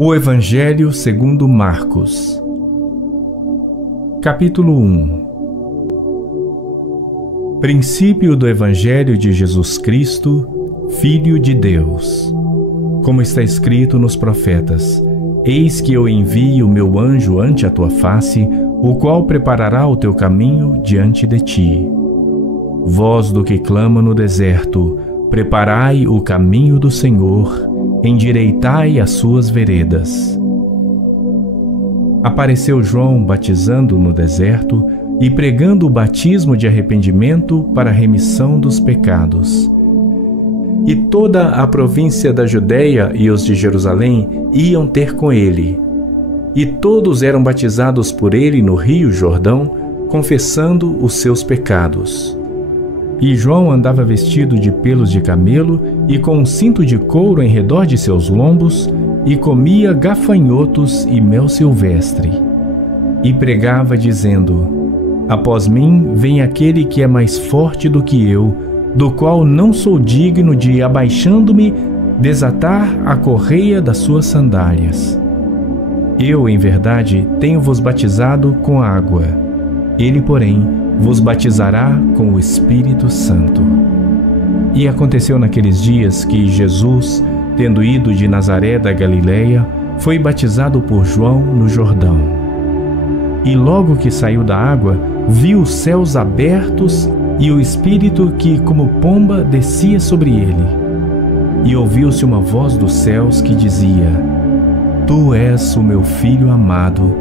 O Evangelho segundo Marcos. Capítulo 1. Princípio do Evangelho de Jesus Cristo, Filho de Deus. Como está escrito nos profetas: Eis que eu envio o meu anjo ante a tua face, o qual preparará o teu caminho diante de ti. Voz do que clama no deserto: preparai o caminho do Senhor, endireitai as suas veredas. Apareceu João batizando no deserto e pregando o batismo de arrependimento para a remissão dos pecados. E toda a província da Judéia e os de Jerusalém iam ter com ele. E todos eram batizados por ele no rio Jordão, confessando os seus pecados. E João andava vestido de pelos de camelo e com um cinto de couro em redor de seus lombos, e comia gafanhotos e mel silvestre. E pregava dizendo: Após mim vem aquele que é mais forte do que eu, do qual não sou digno de, abaixando-me, desatar a correia das suas sandálias. Eu, em verdade, tenho-vos batizado com água. Ele, porém, vos batizará com o Espírito Santo. E aconteceu naqueles dias que Jesus, tendo ido de Nazaré da Galileia, foi batizado por João no Jordão. E logo que saiu da água, viu os céus abertos e o Espírito que, como pomba, descia sobre ele. E ouviu-se uma voz dos céus que dizia: Tu és o meu Filho amado,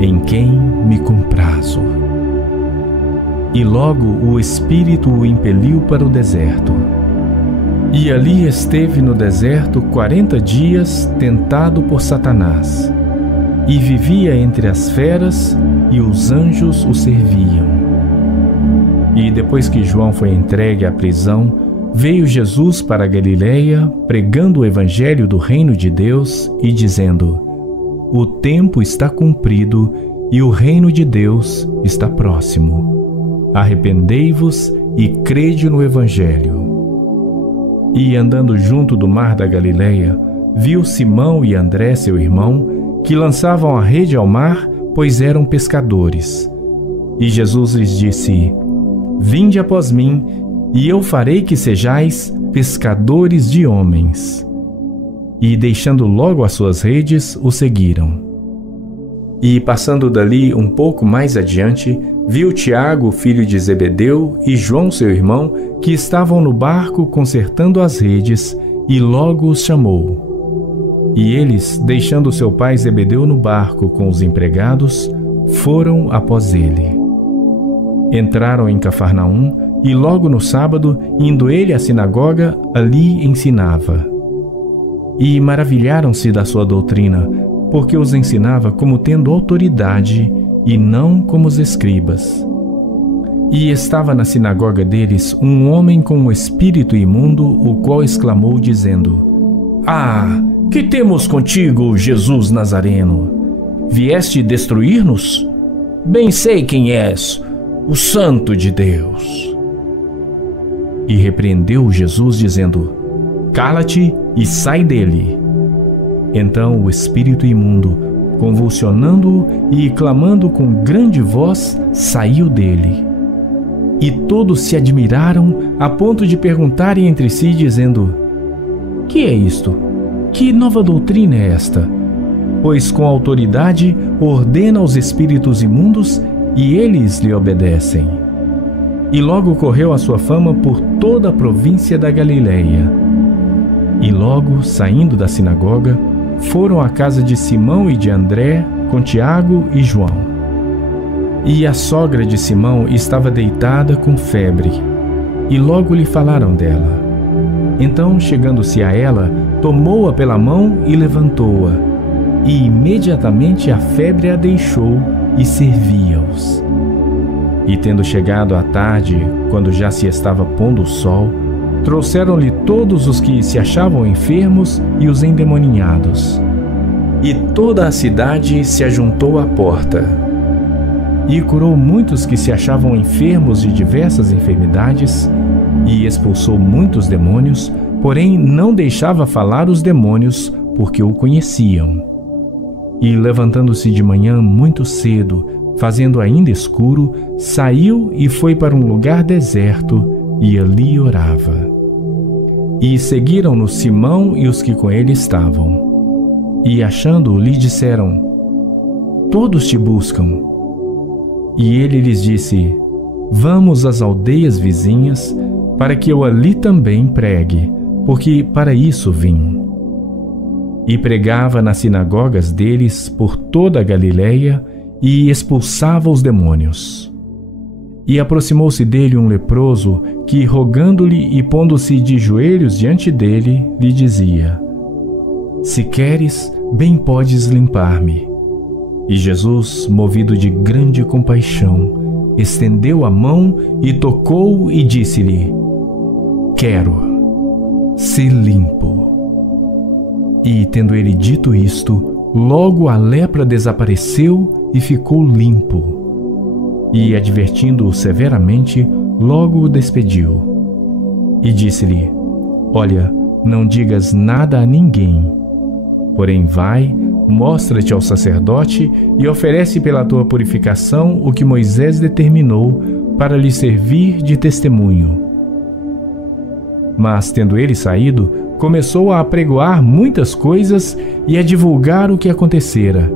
em quem me comprazo. E logo o Espírito o impeliu para o deserto. E ali esteve no deserto 40 dias, tentado por Satanás. E vivia entre as feras, e os anjos o serviam. E depois que João foi entregue à prisão, veio Jesus para a Galileia, pregando o Evangelho do Reino de Deus e dizendo: O tempo está cumprido e o Reino de Deus está próximo. Arrependei-vos e crede no Evangelho. E andando junto do mar da Galileia, viu Simão e André, seu irmão, que lançavam a rede ao mar, pois eram pescadores. E Jesus lhes disse: Vinde após mim, e eu farei que sejais pescadores de homens. E deixando logo as suas redes, o seguiram. E passando dali um pouco mais adiante, viu Tiago, filho de Zebedeu, e João, seu irmão, que estavam no barco consertando as redes, e logo os chamou. E eles, deixando seu pai Zebedeu no barco com os empregados, foram após ele. Entraram em Cafarnaum, e logo no sábado, indo ele à sinagoga, ali ensinava. E maravilharam-se da sua doutrina, porque os ensinava como tendo autoridade, e não como os escribas. E estava na sinagoga deles um homem com um espírito imundo, o qual exclamou dizendo: Ah, que temos contigo, Jesus Nazareno? Vieste destruir-nos? Bem sei quem és, o Santo de Deus. E repreendeu Jesus dizendo: Cala-te e sai dele. Então o espírito imundo, convulsionando-o e clamando com grande voz, saiu dele. E todos se admiraram a ponto de perguntarem entre si, dizendo: Que é isto? Que nova doutrina é esta? Pois com autoridade ordena aos espíritos imundos, e eles lhe obedecem. E logo correu a sua fama por toda a província da Galileia. E logo, saindo da sinagoga, foram à casa de Simão e de André, com Tiago e João. E a sogra de Simão estava deitada com febre, e logo lhe falaram dela. Então, chegando-se a ela, tomou-a pela mão e levantou-a, e imediatamente a febre a deixou, e servia-os. E tendo chegado à tarde, quando já se estava pondo o sol, trouxeram-lhe todos os que se achavam enfermos e os endemoninhados. E toda a cidade se ajuntou à porta. E curou muitos que se achavam enfermos de diversas enfermidades, e expulsou muitos demônios, porém não deixava falar os demônios, porque o conheciam. E levantando-se de manhã muito cedo, fazendo ainda escuro, saiu e foi para um lugar deserto, e ali orava. E seguiram-no Simão e os que com ele estavam. E achando-o, lhe disseram: Todos te buscam. E ele lhes disse: Vamos às aldeias vizinhas, para que eu ali também pregue, porque para isso vim. E pregava nas sinagogas deles por toda a Galiléia e expulsava os demônios. E aproximou-se dele um leproso que, rogando-lhe e pondo-se de joelhos diante dele, lhe dizia: Se queres, bem podes limpar-me. E Jesus, movido de grande compaixão, estendeu a mão e tocou-o e disse-lhe: Quero, sê limpo. E, tendo ele dito isto, logo a lepra desapareceu e ficou limpo. E, advertindo-o severamente, logo o despediu. E disse-lhe: Olha, não digas nada a ninguém. Porém vai, mostra-te ao sacerdote e oferece pela tua purificação o que Moisés determinou para lhe servir de testemunho. Mas, tendo ele saído, começou a apregoar muitas coisas e a divulgar o que acontecera,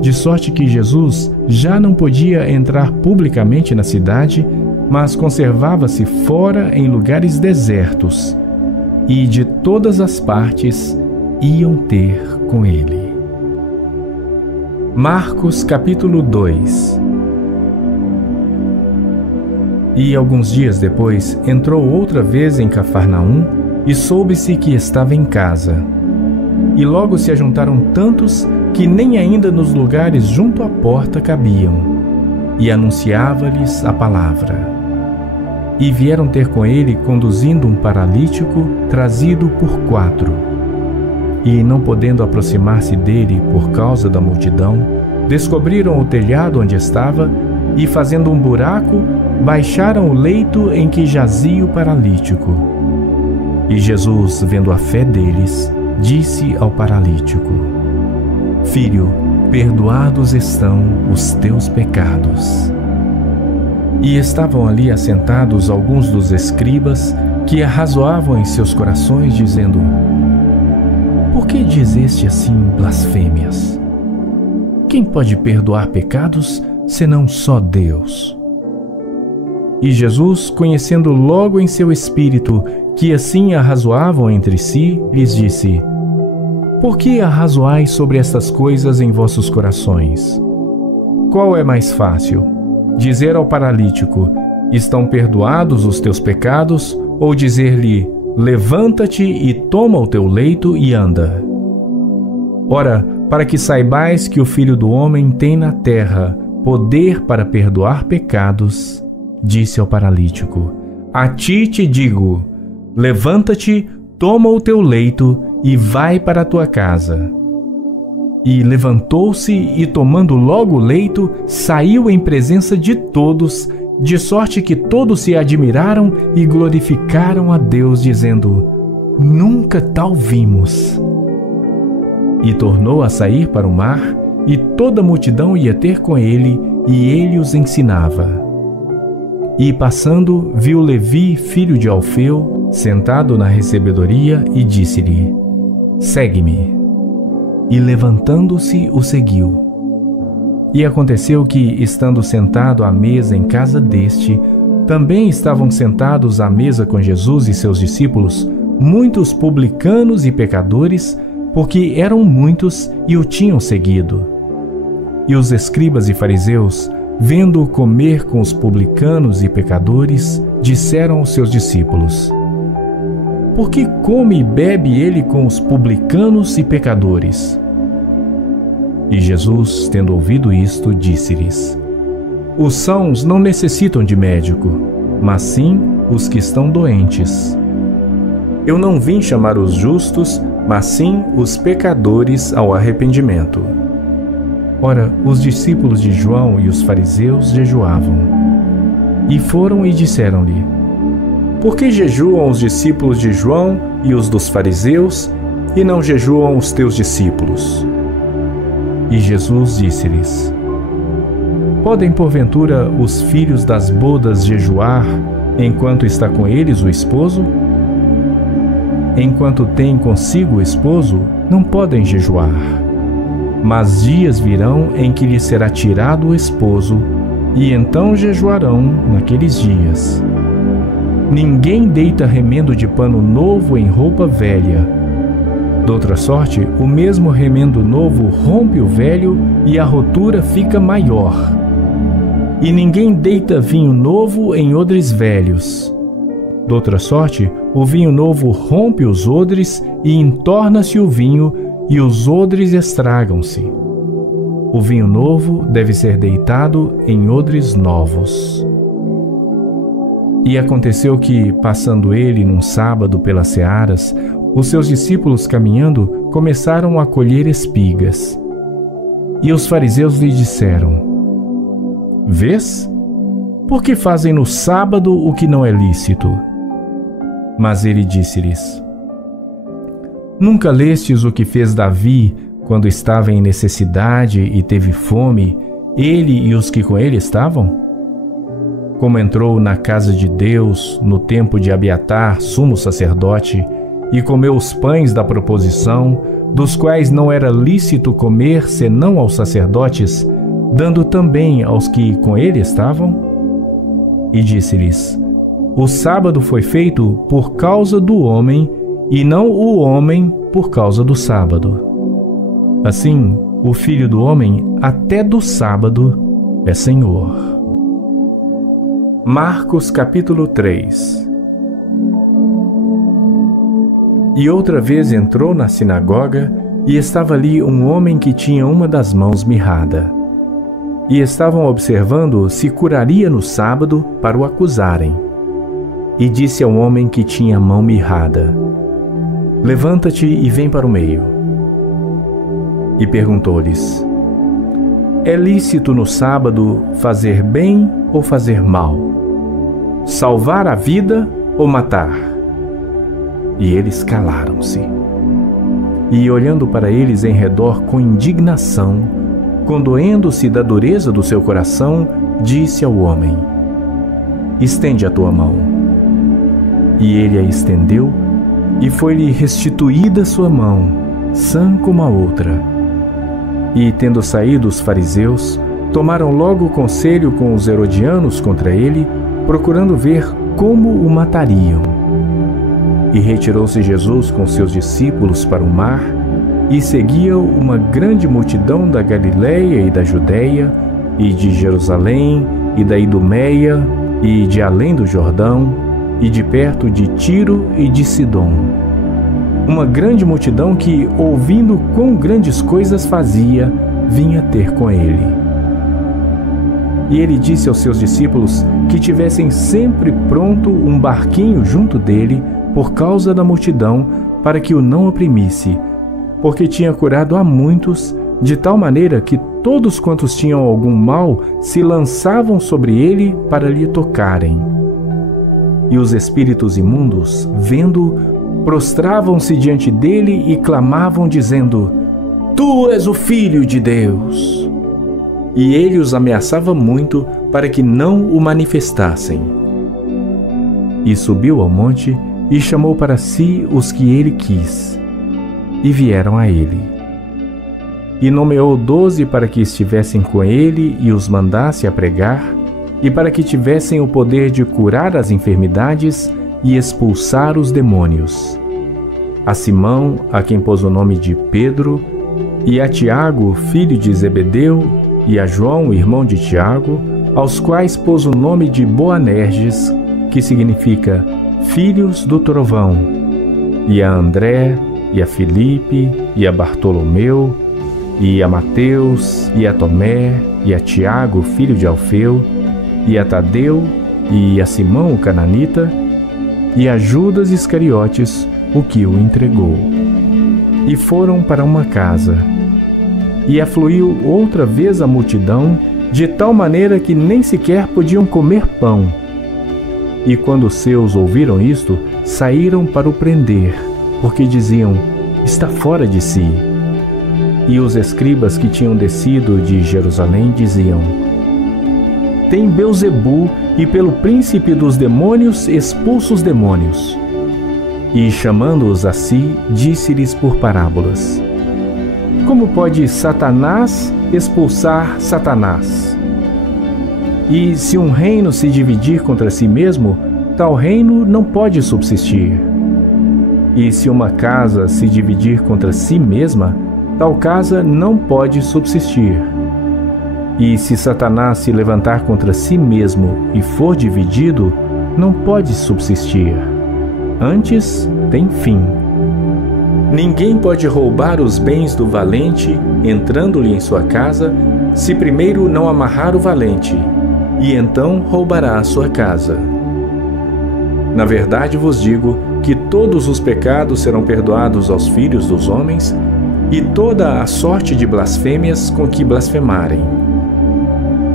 de sorte que Jesus já não podia entrar publicamente na cidade, mas conservava-se fora em lugares desertos, e de todas as partes iam ter com ele. Marcos capítulo 2. E alguns dias depois entrou outra vez em Cafarnaum, e soube-se que estava em casa. E logo se ajuntaram tantos que nem ainda nos lugares junto à porta cabiam, e anunciava-lhes a palavra. E vieram ter com ele conduzindo um paralítico trazido por 4. E, não podendo aproximar-se dele por causa da multidão, descobriram o telhado onde estava e, fazendo um buraco, baixaram o leito em que jazia o paralítico. E Jesus, vendo a fé deles, disse ao paralítico: Filho, perdoados estão os teus pecados. E estavam ali assentados alguns dos escribas que arrazoavam em seus corações, dizendo: Por que dizeste assim blasfêmias? Quem pode perdoar pecados, senão só Deus? E Jesus, conhecendo logo em seu espírito que assim arrazoavam entre si, lhes disse: Por que arrazoais sobre estas coisas em vossos corações? Qual é mais fácil? Dizer ao paralítico: Estão perdoados os teus pecados? Ou dizer-lhe: Levanta-te e toma o teu leito e anda? Ora, para que saibais que o Filho do Homem tem na terra poder para perdoar pecados, disse ao paralítico: A ti te digo, levanta-te, toma o teu leito e vai para a tua casa. E levantou-se e, tomando logo o leito, saiu em presença de todos, de sorte que todos se admiraram e glorificaram a Deus, dizendo: Nunca tal vimos. E tornou a sair para o mar, e toda a multidão ia ter com ele, e ele os ensinava. E passando, viu Levi, filho de Alfeu, sentado na recebedoria, e disse-lhe: Segue-me. E levantando-se, o seguiu. E aconteceu que, estando sentado à mesa em casa deste, também estavam sentados à mesa com Jesus e seus discípulos muitos publicanos e pecadores, porque eram muitos e o tinham seguido. E os escribas e fariseus, vendo-o comer com os publicanos e pecadores, disseram aos seus discípulos: Por que come e bebe ele com os publicanos e pecadores? E Jesus, tendo ouvido isto, disse-lhes: Os sãos não necessitam de médico, mas sim os que estão doentes. Eu não vim chamar os justos, mas sim os pecadores ao arrependimento. Ora, os discípulos de João e os fariseus jejuavam. E foram e disseram-lhe: Por que jejuam os discípulos de João e os dos fariseus, e não jejuam os teus discípulos? E Jesus disse-lhes: Podem porventura os filhos das bodas jejuar enquanto está com eles o esposo? Enquanto tem consigo o esposo, não podem jejuar. Mas dias virão em que lhes será tirado o esposo, e então jejuarão naqueles dias. Ninguém deita remendo de pano novo em roupa velha. Doutra sorte, o mesmo remendo novo rompe o velho e a rotura fica maior. E ninguém deita vinho novo em odres velhos. Doutra sorte, o vinho novo rompe os odres e entorna-se o vinho, e os odres estragam-se. O vinho novo deve ser deitado em odres novos. E aconteceu que, passando ele num sábado pelas searas, os seus discípulos caminhando começaram a colher espigas. E os fariseus lhe disseram: Vês? Por que fazem no sábado o que não é lícito? Mas ele disse-lhes: Nunca lestes o que fez Davi quando estava em necessidade e teve fome, ele e os que com ele estavam? Como entrou na casa de Deus no tempo de Abiatar, sumo sacerdote, e comeu os pães da proposição, dos quais não era lícito comer senão aos sacerdotes, dando também aos que com ele estavam? E disse-lhes: O sábado foi feito por causa do homem, e não o homem por causa do sábado. Assim, o Filho do Homem até do sábado é Senhor. Marcos capítulo 3. E outra vez entrou na sinagoga, e estava ali um homem que tinha uma das mãos mirrada. E estavam observando se curaria no sábado para o acusarem. E disse ao homem que tinha a mão mirrada: Levanta-te e vem para o meio. E perguntou-lhes: É lícito no sábado fazer bem ou fazer mal? Salvar a vida ou matar? E eles calaram-se. E olhando para eles em redor com indignação, condoendo-se da dureza do seu coração, disse ao homem: Estende a tua mão. E ele a estendeu, e foi-lhe restituída sua mão, sã como a outra. E, tendo saído os fariseus, tomaram logo conselho com os herodianos contra ele, procurando ver como o matariam. E retirou-se Jesus com seus discípulos para o mar, e seguia-o uma grande multidão da Galiléia e da Judéia, e de Jerusalém, e da Idumeia, e de além do Jordão, e de perto de Tiro e de Sidom. Uma grande multidão que, ouvindo quão grandes coisas fazia, vinha ter com ele. E ele disse aos seus discípulos que tivessem sempre pronto um barquinho junto dele, por causa da multidão, para que o não oprimisse, porque tinha curado a muitos, de tal maneira que todos quantos tinham algum mal se lançavam sobre ele para lhe tocarem. E os espíritos imundos, vendo-o, prostravam-se diante dele e clamavam, dizendo: Tu és o Filho de Deus. E ele os ameaçava muito para que não o manifestassem. E subiu ao monte e chamou para si os que ele quis, e vieram a ele. E nomeou 12 para que estivessem com ele e os mandasse a pregar, e para que tivessem o poder de curar as enfermidades e expulsar os demônios. A Simão, a quem pôs o nome de Pedro, e a Tiago, filho de Zebedeu, e a João, irmão de Tiago, aos quais pôs o nome de Boanerges, que significa filhos do trovão, e a André, e a Filipe, e a Bartolomeu, e a Mateus, e a Tomé, e a Tiago, filho de Alfeu, e a Tadeu, e a Simão o cananita, e a Judas Iscariotes, o que o entregou. E foram para uma casa. E afluiu outra vez a multidão, de tal maneira que nem sequer podiam comer pão. E quando os seus ouviram isto, saíram para o prender, porque diziam: Está fora de si. e os escribas que tinham descido de Jerusalém diziam: Tem Belzebu, e pelo príncipe dos demônios expulsa os demônios. E chamando-os a si, disse-lhes por parábolas: Como pode Satanás expulsar Satanás? E se um reino se dividir contra si mesmo, tal reino não pode subsistir. E se uma casa se dividir contra si mesma, tal casa não pode subsistir. E se Satanás se levantar contra si mesmo e for dividido, não pode subsistir. Antes tem fim. Ninguém pode roubar os bens do valente, entrando-lhe em sua casa, se primeiro não amarrar o valente, e então roubará a sua casa. Na verdade vos digo que todos os pecados serão perdoados aos filhos dos homens, e toda a sorte de blasfêmias com que blasfemarem.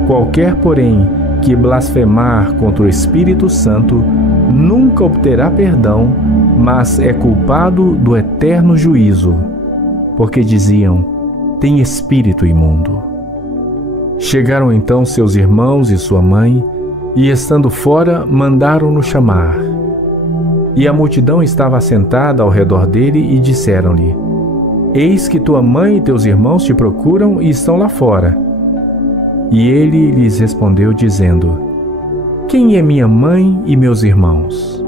Qualquer, porém, que blasfemar contra o Espírito Santo nunca obterá perdão, mas é culpado do eterno juízo, porque diziam: tem espírito imundo. Chegaram então seus irmãos e sua mãe, e estando fora, mandaram-no chamar. E a multidão estava assentada ao redor dele, e disseram-lhe: Eis que tua mãe e teus irmãos te procuram e estão lá fora. E ele lhes respondeu, dizendo: Quem é minha mãe e meus irmãos?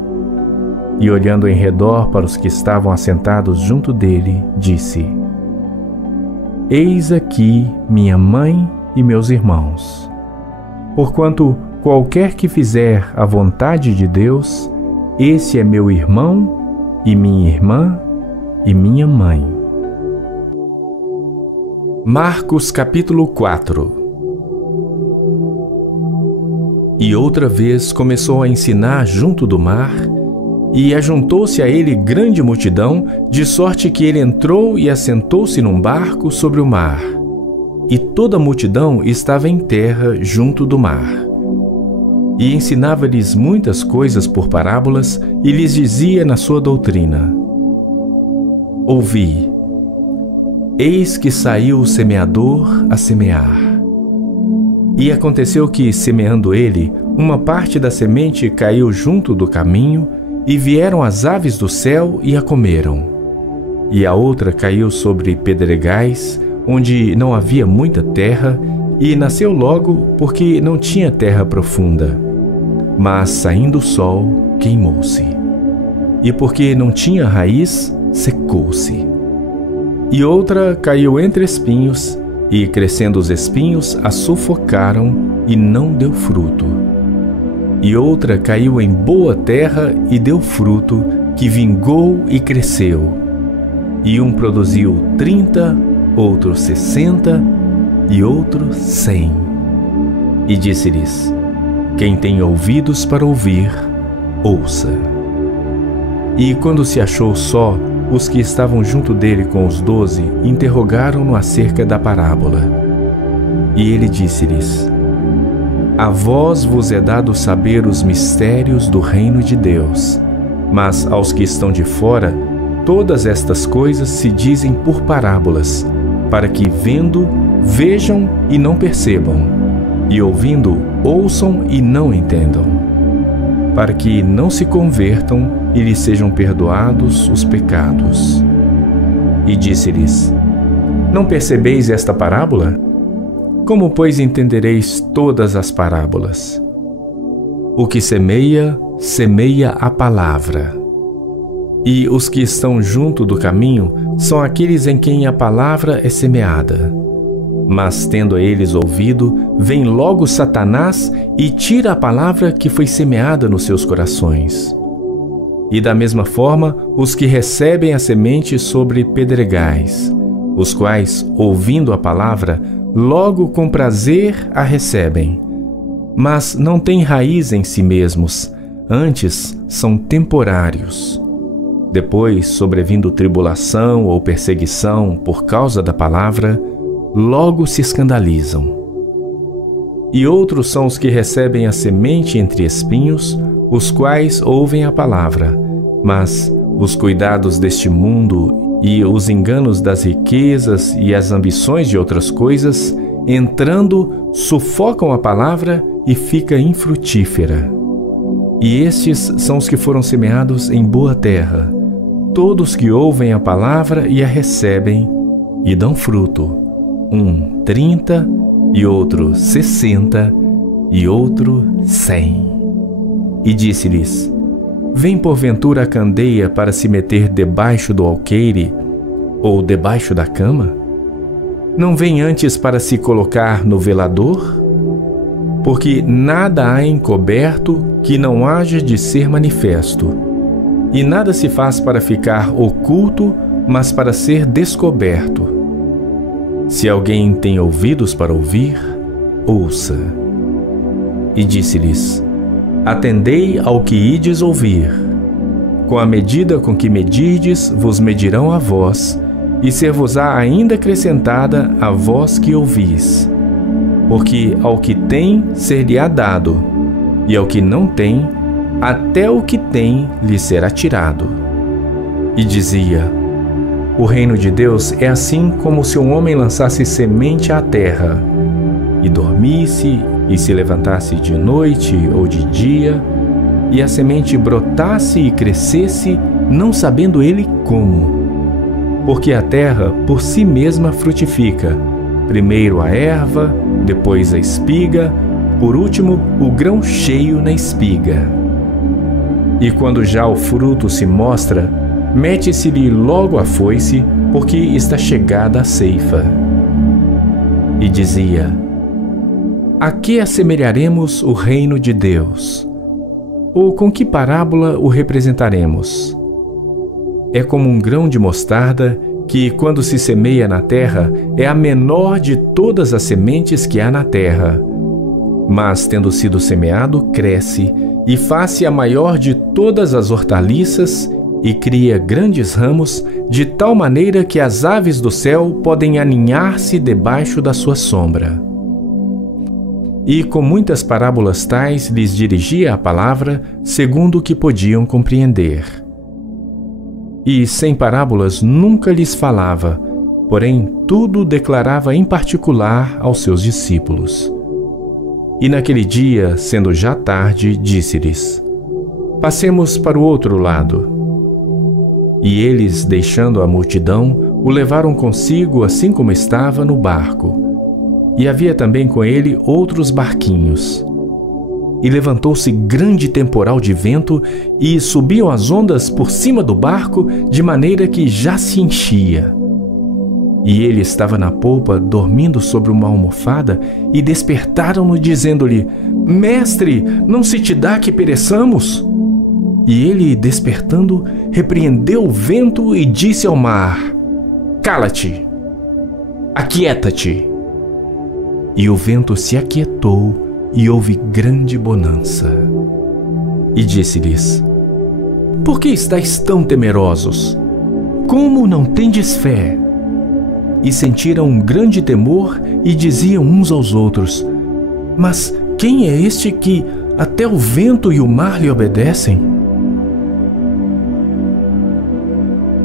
E olhando em redor para os que estavam assentados junto dele, disse: Eis aqui minha mãe e meus irmãos. Porquanto qualquer que fizer a vontade de Deus, esse é meu irmão e minha irmã e minha mãe. Marcos capítulo 4. E outra vez começou a ensinar junto do mar, e ajuntou-se a ele grande multidão, de sorte que ele entrou e assentou-se num barco sobre o mar. E toda a multidão estava em terra junto do mar. E ensinava-lhes muitas coisas por parábolas, e lhes dizia na sua doutrina: Ouvi, eis que saiu o semeador a semear. E aconteceu que, semeando ele, uma parte da semente caiu junto do caminho, e vieram as aves do céu e a comeram. E a outra caiu sobre pedregais, onde não havia muita terra, e nasceu logo, porque não tinha terra profunda. Mas, saindo o sol, queimou-se. E porque não tinha raiz, secou-se. E outra caiu entre espinhos, e crescendo os espinhos a sufocaram, e não deu fruto. E outra caiu em boa terra e deu fruto, que vingou e cresceu. E um produziu 30, outro 60, e outro 100. E disse-lhes: Quem tem ouvidos para ouvir, ouça. E quando se achou só, os que estavam junto dele com os 12 interrogaram-no acerca da parábola. E ele disse-lhes: A vós vos é dado saber os mistérios do reino de Deus, mas aos que estão de fora, todas estas coisas se dizem por parábolas, para que, vendo, vejam e não percebam, e ouvindo, ouçam e não entendam, para que não se convertam e lhes sejam perdoados os pecados. E disse-lhes: Não percebeis esta parábola? Como, pois, entendereis todas as parábolas? O que semeia, semeia a palavra. E os que estão junto do caminho são aqueles em quem a palavra é semeada. Mas, tendo eles ouvido, vem logo Satanás e tira a palavra que foi semeada nos seus corações. E da mesma forma, os que recebem a semente sobre pedregais, os quais, ouvindo a palavra, logo com prazer a recebem, mas não têm raiz em si mesmos, antes são temporários. Depois, sobrevindo tribulação ou perseguição por causa da palavra, logo se escandalizam. E outros são os que recebem a semente entre espinhos, os quais ouvem a palavra, mas os cuidados deste mundo e os enganos das riquezas e as ambições de outras coisas, entrando, sufocam a palavra e fica infrutífera. E estes são os que foram semeados em boa terra, todos que ouvem a palavra e a recebem, e dão fruto, um 30, e outro 60, e outro 100. E disse-lhes: Vem porventura a candeia para se meter debaixo do alqueire, ou debaixo da cama? Não vem antes para se colocar no velador? Porque nada há encoberto que não haja de ser manifesto, e nada se faz para ficar oculto, mas para ser descoberto. Se alguém tem ouvidos para ouvir, ouça. E disse-lhes: Atendei ao que ides ouvir. Com a medida com que medirdes, vos medirão a vós, e ser-vos-á ainda acrescentada a vós que ouvis. Porque ao que tem, ser-lhe-á dado, e ao que não tem, até o que tem lhe será tirado. E dizia: O reino de Deus é assim como se um homem lançasse semente à terra, e dormisse, e se levantasse de noite ou de dia, e a semente brotasse e crescesse, não sabendo ele como. Porque a terra por si mesma frutifica, primeiro a erva, depois a espiga, por último o grão cheio na espiga. E quando já o fruto se mostra, mete-se-lhe logo a foice, porque está chegada a ceifa. E dizia: A que assemelharemos o reino de Deus? Ou com que parábola o representaremos? É como um grão de mostarda que, quando se semeia na terra, é a menor de todas as sementes que há na terra. Mas, tendo sido semeado, cresce e faz-se a maior de todas as hortaliças e cria grandes ramos, de tal maneira que as aves do céu podem aninhar-se debaixo da sua sombra. E com muitas parábolas tais lhes dirigia a palavra, segundo o que podiam compreender. E sem parábolas nunca lhes falava, porém tudo declarava em particular aos seus discípulos. E naquele dia, sendo já tarde, disse-lhes: Passemos para o outro lado. E eles, deixando a multidão, o levaram consigo assim como estava no barco. E havia também com ele outros barquinhos. E levantou-se grande temporal de vento, e subiam as ondas por cima do barco, de maneira que já se enchia. E ele estava na polpa, dormindo sobre uma almofada, e despertaram-no, dizendo-lhe: Mestre, não se te dá que pereçamos? E ele, despertando, repreendeu o vento e disse ao mar: Cala-te! Aquieta-te! E o vento se aquietou, e houve grande bonança. E disse-lhes: Por que estáis tão temerosos? Como não tendes fé? E sentiram um grande temor e diziam uns aos outros: Mas quem é este que até o vento e o mar lhe obedecem?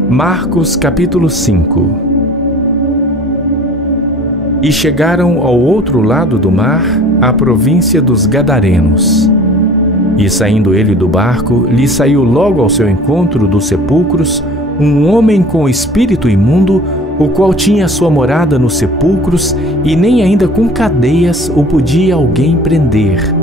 Marcos capítulo 5. E chegaram ao outro lado do mar, à província dos Gadarenos. E saindo ele do barco, lhe saiu logo ao seu encontro dos sepulcros um homem com espírito imundo, o qual tinha sua morada nos sepulcros, e nem ainda com cadeias o podia alguém prender.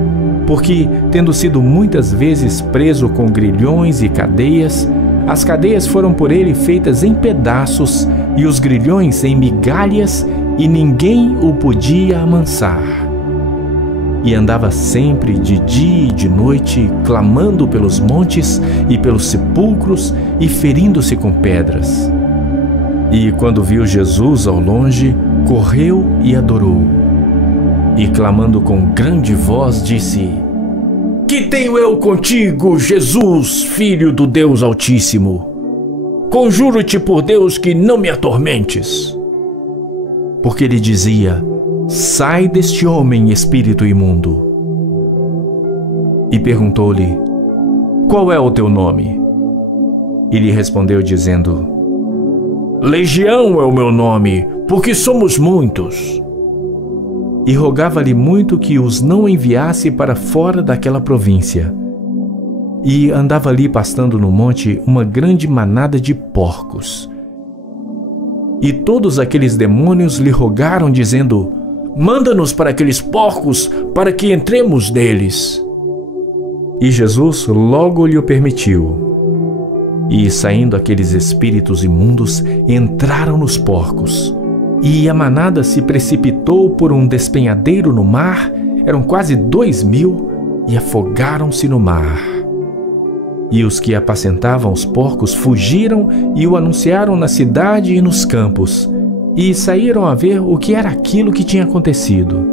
Porque, tendo sido muitas vezes preso com grilhões e cadeias, as cadeias foram por ele feitas em pedaços, e os grilhões em migalhas, e ninguém o podia amansar. E andava sempre de dia e de noite, clamando pelos montes e pelos sepulcros, e ferindo-se com pedras. E quando viu Jesus ao longe, correu e adorou. E clamando com grande voz, disse: Que tenho eu contigo, Jesus, Filho do Deus Altíssimo? Conjuro-te por Deus que não me atormentes. Porque ele dizia: Sai deste homem, espírito imundo. E perguntou-lhe: Qual é o teu nome? E lhe respondeu dizendo: Legião é o meu nome, porque somos muitos. E rogava-lhe muito que os não enviasse para fora daquela província. E andava ali pastando no monte uma grande manada de porcos. E todos aqueles demônios lhe rogaram, dizendo: manda-nos para aqueles porcos, para que entremos neles. E Jesus logo lhe o permitiu. E saindo aqueles espíritos imundos, entraram nos porcos. E a manada se precipitou por um despenhadeiro no mar, eram quase 2.000, e afogaram-se no mar. E os que apacentavam os porcos fugiram e o anunciaram na cidade e nos campos, e saíram a ver o que era aquilo que tinha acontecido.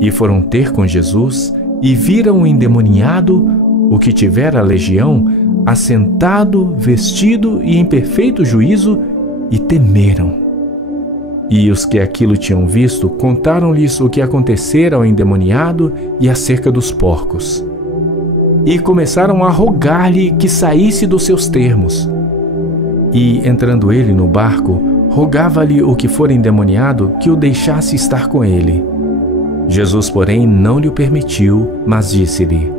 E foram ter com Jesus, e viram o endemoniado, o que tivera a legião, assentado, vestido e em perfeito juízo, e temeram. E os que aquilo tinham visto contaram-lhes o que acontecera ao endemoniado e acerca dos porcos. E começaram a rogar-lhe que saísse dos seus termos. E, entrando ele no barco, rogava-lhe o que fora endemoniado que o deixasse estar com ele. Jesus, porém, não lhe o permitiu, mas disse-lhe: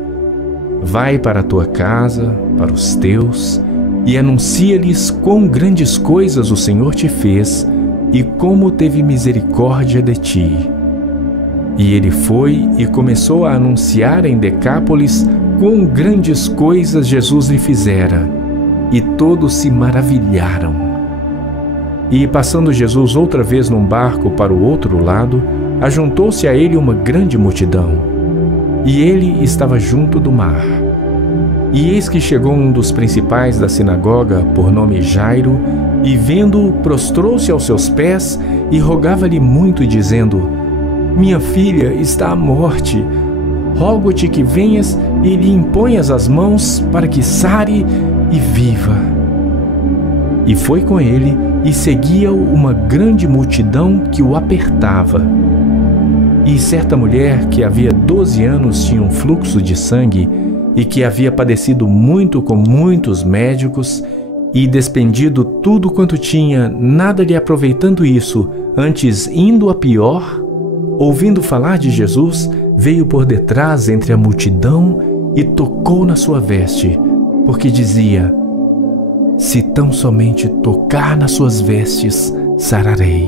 vai para a tua casa, para os teus, e anuncia-lhes quão grandes coisas o Senhor te fez e como teve misericórdia de ti. E ele foi e começou a anunciar em Decápolis quão grandes coisas Jesus lhe fizera, e todos se maravilharam. E passando Jesus outra vez num barco para o outro lado, ajuntou-se a ele uma grande multidão, e ele estava junto do mar. E eis que chegou um dos principais da sinagoga, por nome Jairo, e vendo-o, prostrou-se aos seus pés e rogava-lhe muito, dizendo: minha filha está à morte. Rogo-te que venhas e lhe imponhas as mãos para que sare e viva. E foi com ele, e seguia-o uma grande multidão que o apertava. E certa mulher que havia 12 anos tinha um fluxo de sangue, e que havia padecido muito com muitos médicos, e despendido tudo quanto tinha, nada lhe aproveitando isso, antes indo a pior, ouvindo falar de Jesus, veio por detrás entre a multidão e tocou na sua veste, porque dizia: se tão somente tocar nas suas vestes, sararei.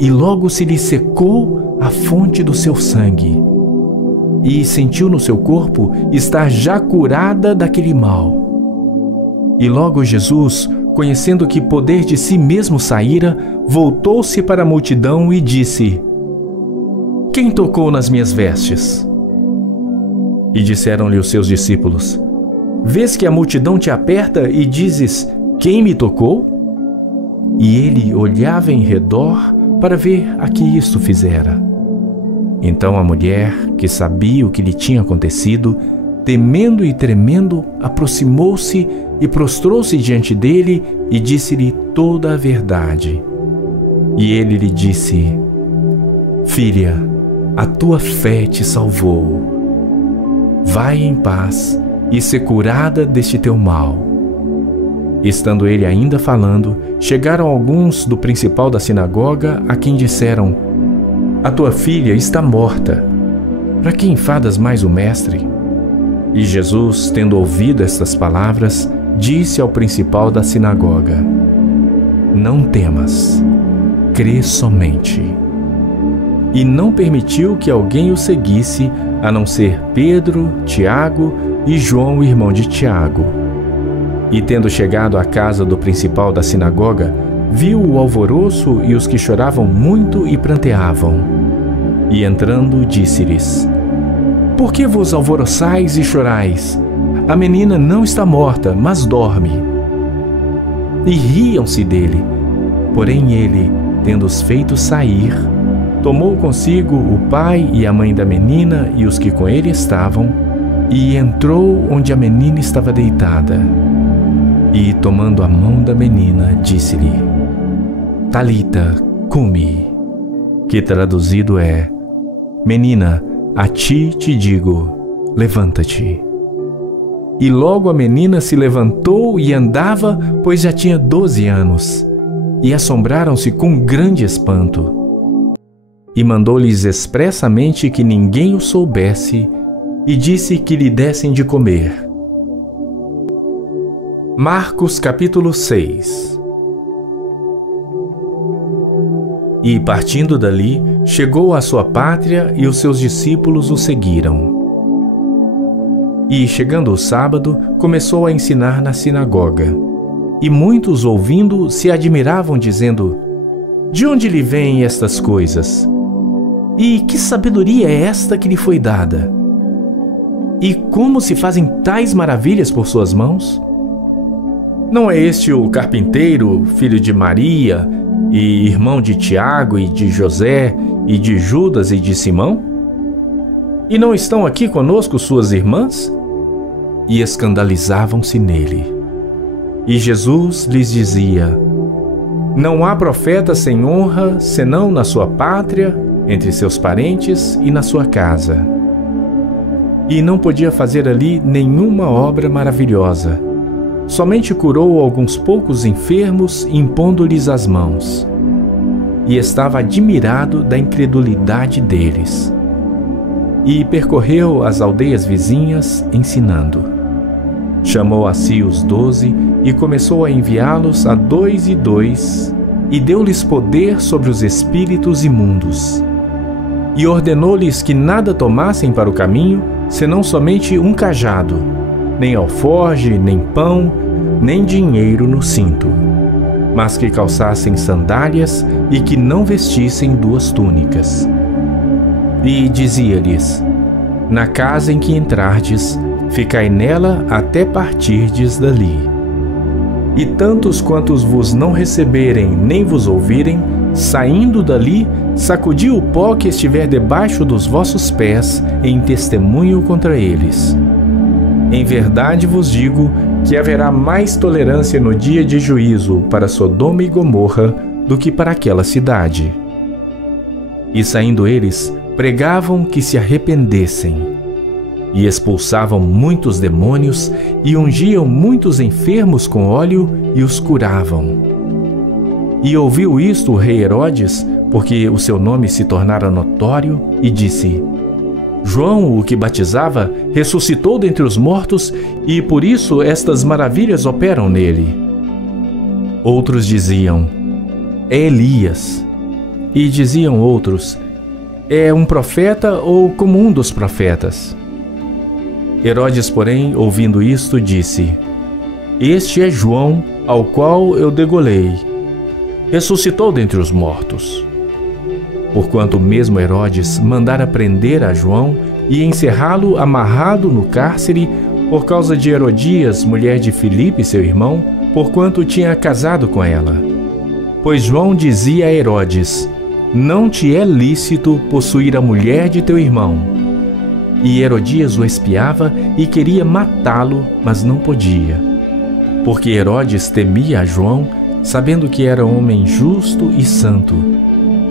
E logo se lhe secou a fonte do seu sangue, e sentiu no seu corpo estar já curada daquele mal. E logo Jesus, conhecendo que poder de si mesmo saíra, voltou-se para a multidão e disse: quem tocou nas minhas vestes? E disseram-lhe os seus discípulos: vês que a multidão te aperta e dizes: quem me tocou? E ele olhava em redor para ver a que isto fizera. Então a mulher, que sabia o que lhe tinha acontecido, temendo e tremendo, aproximou-se e prostrou-se diante dele e disse-lhe toda a verdade. E ele lhe disse: filha, a tua fé te salvou. Vai em paz e ser curada deste teu mal. Estando ele ainda falando, chegaram alguns do principal da sinagoga, a quem disseram: a tua filha está morta. Para que enfadas mais o mestre? E Jesus, tendo ouvido estas palavras, disse ao principal da sinagoga: não temas, crê somente. E não permitiu que alguém o seguisse, a não ser Pedro, Tiago e João, irmão de Tiago. E tendo chegado à casa do principal da sinagoga, viu o alvoroço e os que choravam muito e pranteavam. E entrando, disse-lhes: por que vos alvoroçais e chorais? A menina não está morta, mas dorme. E riam-se dele. Porém ele, tendo-os feito sair, tomou consigo o pai e a mãe da menina e os que com ele estavam, e entrou onde a menina estava deitada. E, tomando a mão da menina, disse-lhe: Talita, cumi, que traduzido é: menina, a ti te digo, levanta-te. E logo a menina se levantou e andava, pois já tinha 12 anos. E assombraram-se com grande espanto. E mandou-lhes expressamente que ninguém o soubesse, e disse que lhe dessem de comer. Marcos capítulo 6. E partindo dali, chegou à sua pátria, e os seus discípulos o seguiram. E, chegando o sábado, começou a ensinar na sinagoga. E muitos, ouvindo, se admiravam, dizendo: de onde lhe vêm estas coisas? E que sabedoria é esta que lhe foi dada? E como se fazem tais maravilhas por suas mãos? Não é este o carpinteiro, filho de Maria, e irmão de Tiago e de José, e de Judas e de Simão? E não estão aqui conosco suas irmãs? E escandalizavam-se nele. E Jesus lhes dizia: não há profeta sem honra, senão na sua pátria, entre seus parentes e na sua casa. E não podia fazer ali nenhuma obra maravilhosa. Somente curou alguns poucos enfermos, impondo-lhes as mãos. E estava admirado da incredulidade deles. E percorreu as aldeias vizinhas, ensinando. Chamou a si os 12 e começou a enviá-los a 2 e 2, e deu-lhes poder sobre os espíritos imundos. E ordenou-lhes que nada tomassem para o caminho, senão somente um cajado, nem alforge, nem pão, nem dinheiro no cinto, mas que calçassem sandálias e que não vestissem 2 túnicas. E dizia-lhes: na casa em que entrardes, ficai nela até partirdes dali. E tantos quantos vos não receberem nem vos ouvirem, saindo dali, sacudi o pó que estiver debaixo dos vossos pés, em testemunho contra eles. Em verdade vos digo que haverá mais tolerância no dia de juízo para Sodoma e Gomorra do que para aquela cidade. E saindo eles, pregavam que se arrependessem. E expulsavam muitos demônios, e ungiam muitos enfermos com óleo, e os curavam. E ouviu isto o rei Herodes, porque o seu nome se tornara notório, e disse: João, o que batizava, ressuscitou dentre os mortos, e por isso estas maravilhas operam nele. Outros diziam: é Elias. E diziam outros: é um profeta ou como um dos profetas. Herodes, porém, ouvindo isto, disse: este é João, ao qual eu degolei. Ressuscitou dentre os mortos. Porquanto mesmo Herodes mandara prender a João e encerrá-lo amarrado no cárcere por causa de Herodias, mulher de Filipe, seu irmão, porquanto tinha casado com ela. Pois João dizia a Herodes: não te é lícito possuir a mulher de teu irmão. E Herodias o espiava e queria matá-lo, mas não podia. Porque Herodes temia a João, sabendo que era homem justo e santo,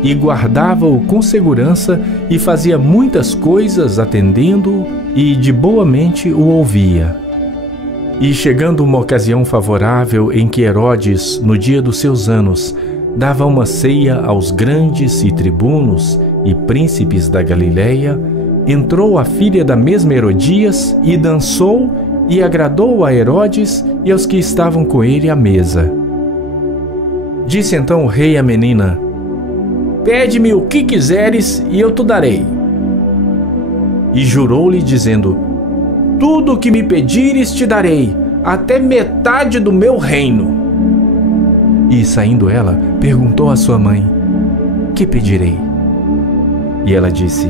e guardava-o com segurança e fazia muitas coisas atendendo-o e de boa mente o ouvia. E chegando uma ocasião favorável em que Herodes, no dia dos seus anos, dava uma ceia aos grandes e tribunos e príncipes da Galileia, entrou a filha da mesma Herodias e dançou e agradou a Herodes e aos que estavam com ele à mesa. Disse então o rei à menina: pede-me o que quiseres e eu te darei. E jurou-lhe dizendo: tudo o que me pedires te darei, até metade do meu reino. E saindo ela, perguntou à sua mãe: que pedirei? E ela disse: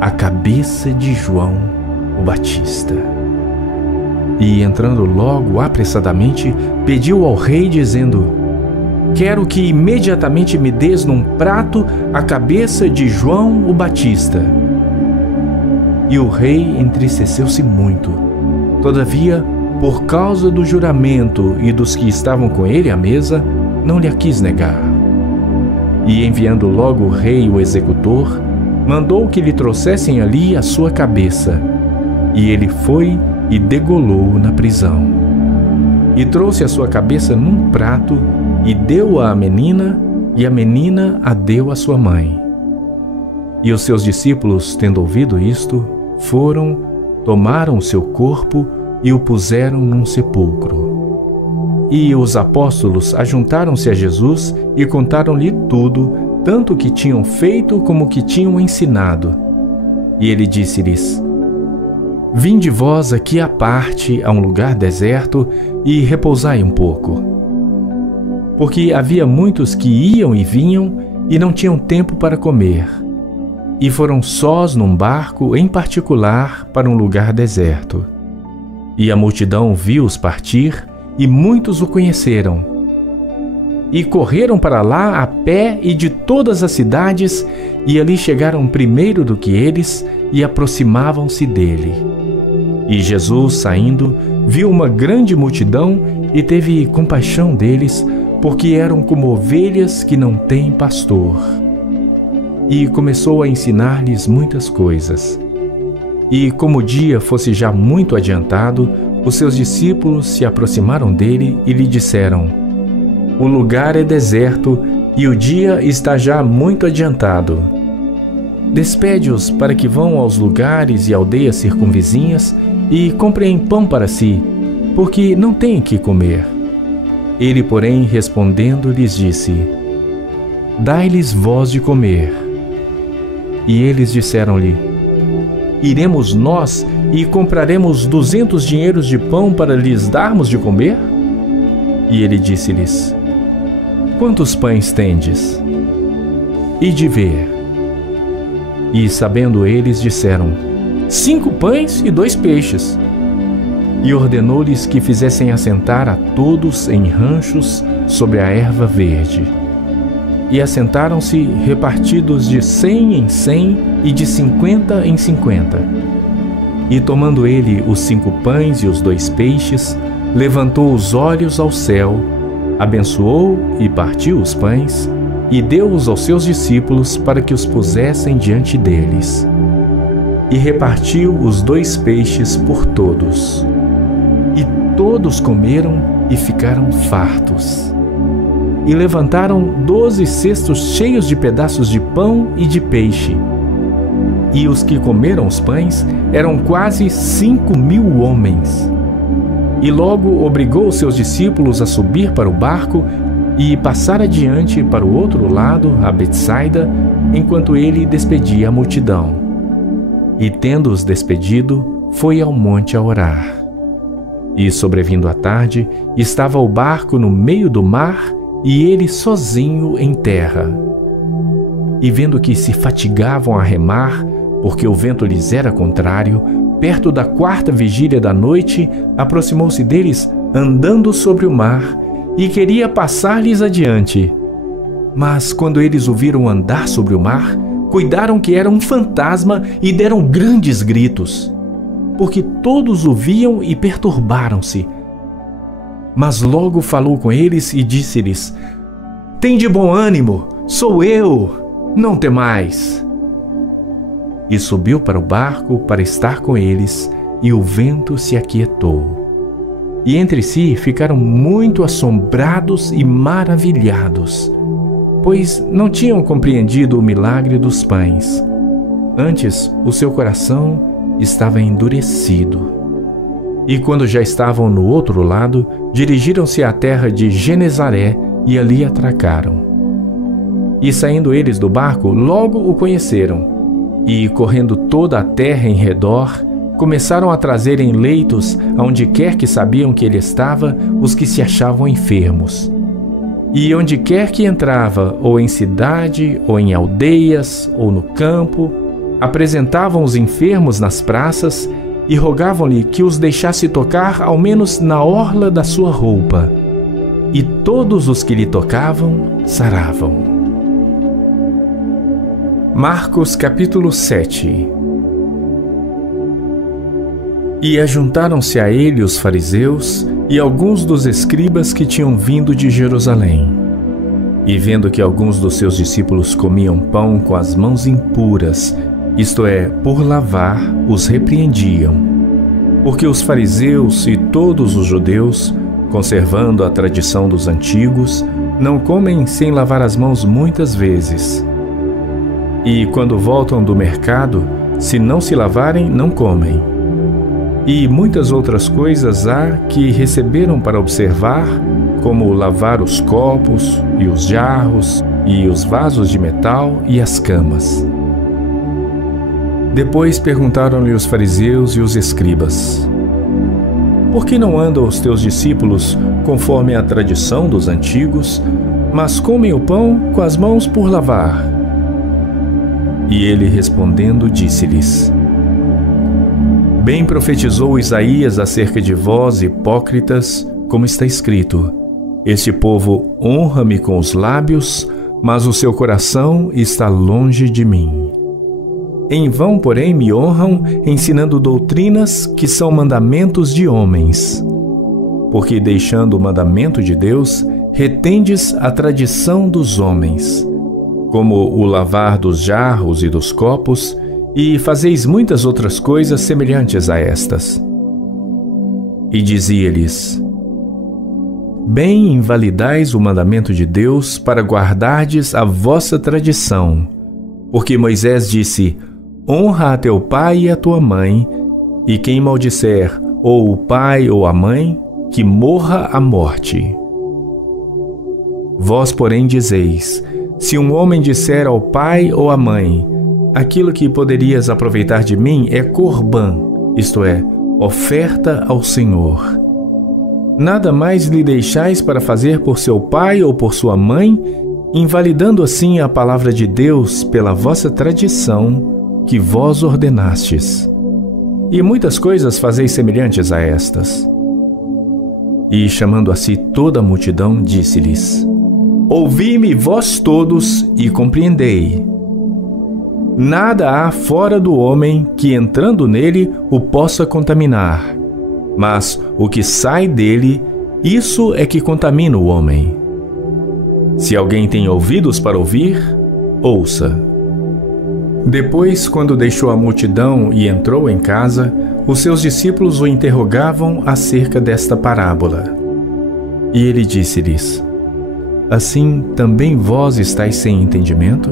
a cabeça de João o Batista. E entrando logo apressadamente, pediu ao rei dizendo: quero que imediatamente me des num prato a cabeça de João o Batista. E o rei entristeceu-se muito. Todavia, por causa do juramento e dos que estavam com ele à mesa, não lhe a quis negar. E enviando logo o rei o executor, mandou que lhe trouxessem ali a sua cabeça. E ele foi e degolou-o na prisão. E trouxe a sua cabeça num prato e deu-a à menina, e a menina a deu à sua mãe. E os seus discípulos, tendo ouvido isto, foram, tomaram o seu corpo e o puseram num sepulcro. E os apóstolos ajuntaram-se a Jesus e contaram-lhe tudo, tanto o que tinham feito como o que tinham ensinado. E ele disse-lhes: Vinde vós aqui à parte, a um lugar deserto, e repousai um pouco. Porque havia muitos que iam e vinham, e não tinham tempo para comer. E foram sós num barco em particular para um lugar deserto. E a multidão viu-os partir, e muitos o conheceram. E correram para lá a pé e de todas as cidades, e ali chegaram primeiro do que eles, e aproximavam-se dele. E Jesus, saindo, viu uma grande multidão e teve compaixão deles, porque eram como ovelhas que não têm pastor. E começou a ensinar-lhes muitas coisas. E como o dia fosse já muito adiantado, os seus discípulos se aproximaram dele e lhe disseram: O lugar é deserto e o dia está já muito adiantado. Despede-os para que vão aos lugares e aldeias circunvizinhas e comprem pão para si, porque não têm que comer. Ele, porém, respondendo, lhes disse: Dai-lhes vós de comer. E eles disseram-lhe: Iremos nós e compraremos 200 dinheiros de pão para lhes darmos de comer? E ele disse-lhes: Quantos pães tendes? Ide ver. E sabendo eles, disseram: 5 pães e 2 peixes. E ordenou-lhes que fizessem assentar a todos em ranchos sobre a erva verde. E assentaram-se repartidos de 100 em 100 e de 50 em 50. E tomando ele os 5 pães e os 2 peixes, levantou os olhos ao céu, abençoou e partiu os pães, e deu-os aos seus discípulos para que os pusessem diante deles. E repartiu os 2 peixes por todos. E todos comeram e ficaram fartos. E levantaram 12 cestos cheios de pedaços de pão e de peixe. E os que comeram os pães eram quase 5.000 homens. E logo obrigou os seus discípulos a subir para o barco e passar adiante para o outro lado, a Betsaida, enquanto ele despedia a multidão. E tendo-os despedido, foi ao monte a orar. E sobrevindo a tarde, estava o barco no meio do mar e ele sozinho em terra. E vendo que se fatigavam a remar, porque o vento lhes era contrário, perto da 4ª vigília da noite, aproximou-se deles andando sobre o mar e queria passar-lhes adiante. Mas quando eles o viram andar sobre o mar, cuidaram que era um fantasma e deram grandes gritos, porque todos o viam e perturbaram-se. Mas logo falou com eles e disse-lhes: Tende bom ânimo, sou eu, não temais. E subiu para o barco para estar com eles, e o vento se aquietou. E entre si ficaram muito assombrados e maravilhados, pois não tinham compreendido o milagre dos pães. Antes, o seu coração estava endurecido. E quando já estavam no outro lado, dirigiram-se à terra de Genezaré e ali atracaram. E saindo eles do barco, logo o conheceram. E, correndo toda a terra em redor, começaram a trazer em leitos, aonde quer que sabiam que ele estava, os que se achavam enfermos. E onde quer que entrava, ou em cidade, ou em aldeias, ou no campo, apresentavam os enfermos nas praças e rogavam-lhe que os deixasse tocar ao menos na orla da sua roupa. E todos os que lhe tocavam saravam. Marcos capítulo 7. E ajuntaram-se a ele os fariseus e alguns dos escribas que tinham vindo de Jerusalém. E vendo que alguns dos seus discípulos comiam pão com as mãos impuras, isto é, por lavar, os repreendiam. porque os fariseus e todos os judeus, conservando a tradição dos antigos, não comem sem lavar as mãos muitas vezes. E quando voltam do mercado, se não se lavarem, não comem. E muitas outras coisas há que receberam para observar, como lavar os copos e os jarros e os vasos de metal e as camas. Depois perguntaram-lhe os fariseus e os escribas: por que não andam os teus discípulos conforme a tradição dos antigos, mas comem o pão com as mãos por lavar? E ele respondendo disse-lhes: bem profetizou Isaías acerca de vós, hipócritas, como está escrito: este povo honra-me com os lábios, mas o seu coração está longe de mim. Em vão, porém, me honram, ensinando doutrinas que são mandamentos de homens. Porque, deixando o mandamento de Deus, retendes a tradição dos homens, como o lavar dos jarros e dos copos, e fazeis muitas outras coisas semelhantes a estas. E dizia-lhes: bem invalidais o mandamento de Deus para guardardes a vossa tradição, porque Moisés disse: honra a teu pai e a tua mãe, e quem maldisser ou o pai ou a mãe, que morra a morte. Vós, porém, dizeis: se um homem disser ao pai ou à mãe: aquilo que poderias aproveitar de mim é corbã, isto é, oferta ao Senhor. Nada mais lhe deixais para fazer por seu pai ou por sua mãe, invalidando assim a palavra de Deus pela vossa tradição, que vós ordenastes. E muitas coisas fazeis semelhantes a estas. E, chamando a si toda a multidão, disse-lhes: ouvi-me vós todos e compreendei. Nada há fora do homem que, entrando nele, o possa contaminar, mas o que sai dele, isso é que contamina o homem. Se alguém tem ouvidos para ouvir, ouça. Depois, quando deixou a multidão e entrou em casa, os seus discípulos o interrogavam acerca desta parábola. E ele disse-lhes: assim também vós estáis sem entendimento?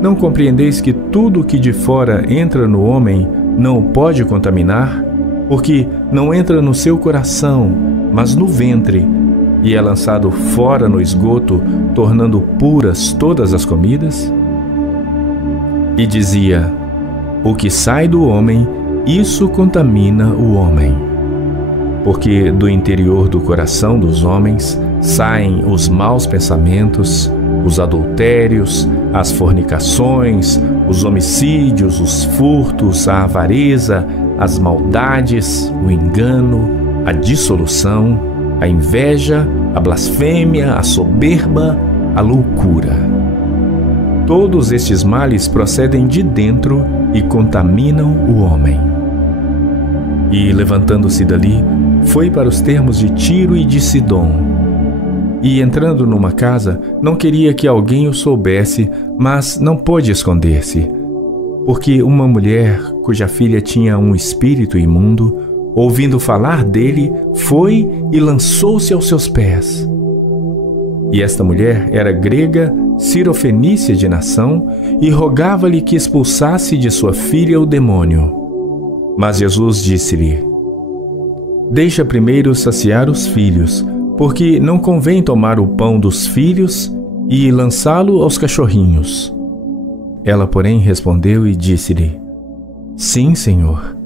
Não compreendeis que tudo o que de fora entra no homem não o pode contaminar, porque não entra no seu coração, mas no ventre, e é lançado fora no esgoto, tornando puras todas as comidas? E dizia: o que sai do homem, isso contamina o homem. Porque do interior do coração dos homens saem os maus pensamentos, os adultérios, as fornicações, os homicídios, os furtos, a avareza, as maldades, o engano, a dissolução, a inveja, a blasfêmia, a soberba, a loucura. Todos estes males procedem de dentro e contaminam o homem. E, levantando-se dali, foi para os termos de Tiro e de Sidom. E, entrando numa casa, não queria que alguém o soubesse, mas não pôde esconder-se, porque uma mulher, cuja filha tinha um espírito imundo, ouvindo falar dele, foi e lançou-se aos seus pés. E esta mulher era grega, cirofenícia de nação, e rogava-lhe que expulsasse de sua filha o demônio. Mas Jesus disse-lhe: deixa primeiro saciar os filhos, porque não convém tomar o pão dos filhos e lançá-lo aos cachorrinhos. Ela, porém, respondeu e disse-lhe: sim, Senhor,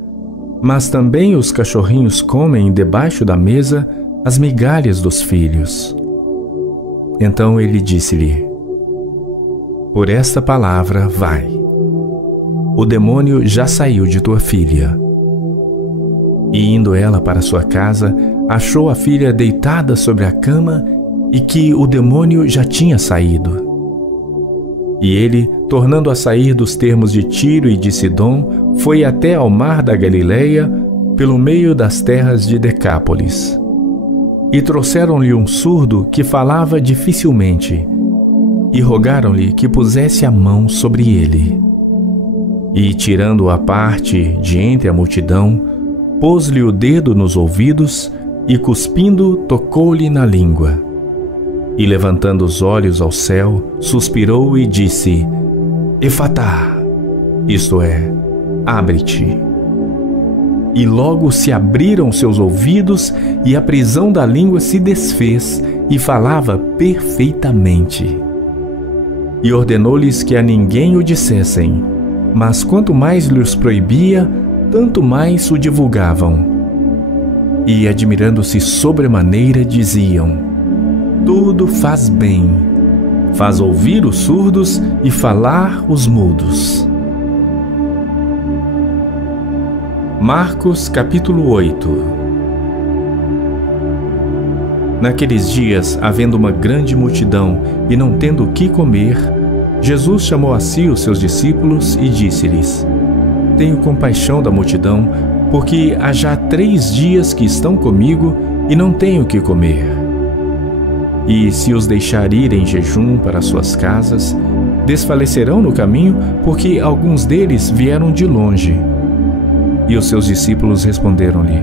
mas também os cachorrinhos comem debaixo da mesa as migalhas dos filhos. Então ele disse-lhe: por esta palavra vai. O demônio já saiu de tua filha. E indo ela para sua casa, achou a filha deitada sobre a cama e que o demônio já tinha saído. E ele, tornando a sair dos termos de Tiro e de Sidom, foi até ao mar da Galileia, pelo meio das terras de Decápolis. E trouxeram-lhe um surdo que falava dificilmente, e rogaram-lhe que pusesse a mão sobre ele. E, tirando-o à parte de entre a multidão, pôs-lhe o dedo nos ouvidos e, cuspindo, tocou-lhe na língua. E, levantando os olhos ao céu, suspirou e disse: Efatá, isto é, abre-te. E logo se abriram seus ouvidos e a prisão da língua se desfez e falava perfeitamente. E ordenou-lhes que a ninguém o dissessem, mas quanto mais lhes proibia, tanto mais o divulgavam. E, admirando-se sobremaneira, diziam: Tudo faz bem, faz ouvir os surdos e falar os mudos. Marcos capítulo 8. Naqueles dias, havendo uma grande multidão e não tendo o que comer, Jesus chamou a si os seus discípulos e disse-lhes: Tenho compaixão da multidão, porque há já 3 dias que estão comigo e não tenho o que comer. E se os deixar ir em jejum para suas casas, desfalecerão no caminho, porque alguns deles vieram de longe. E os seus discípulos responderam-lhe: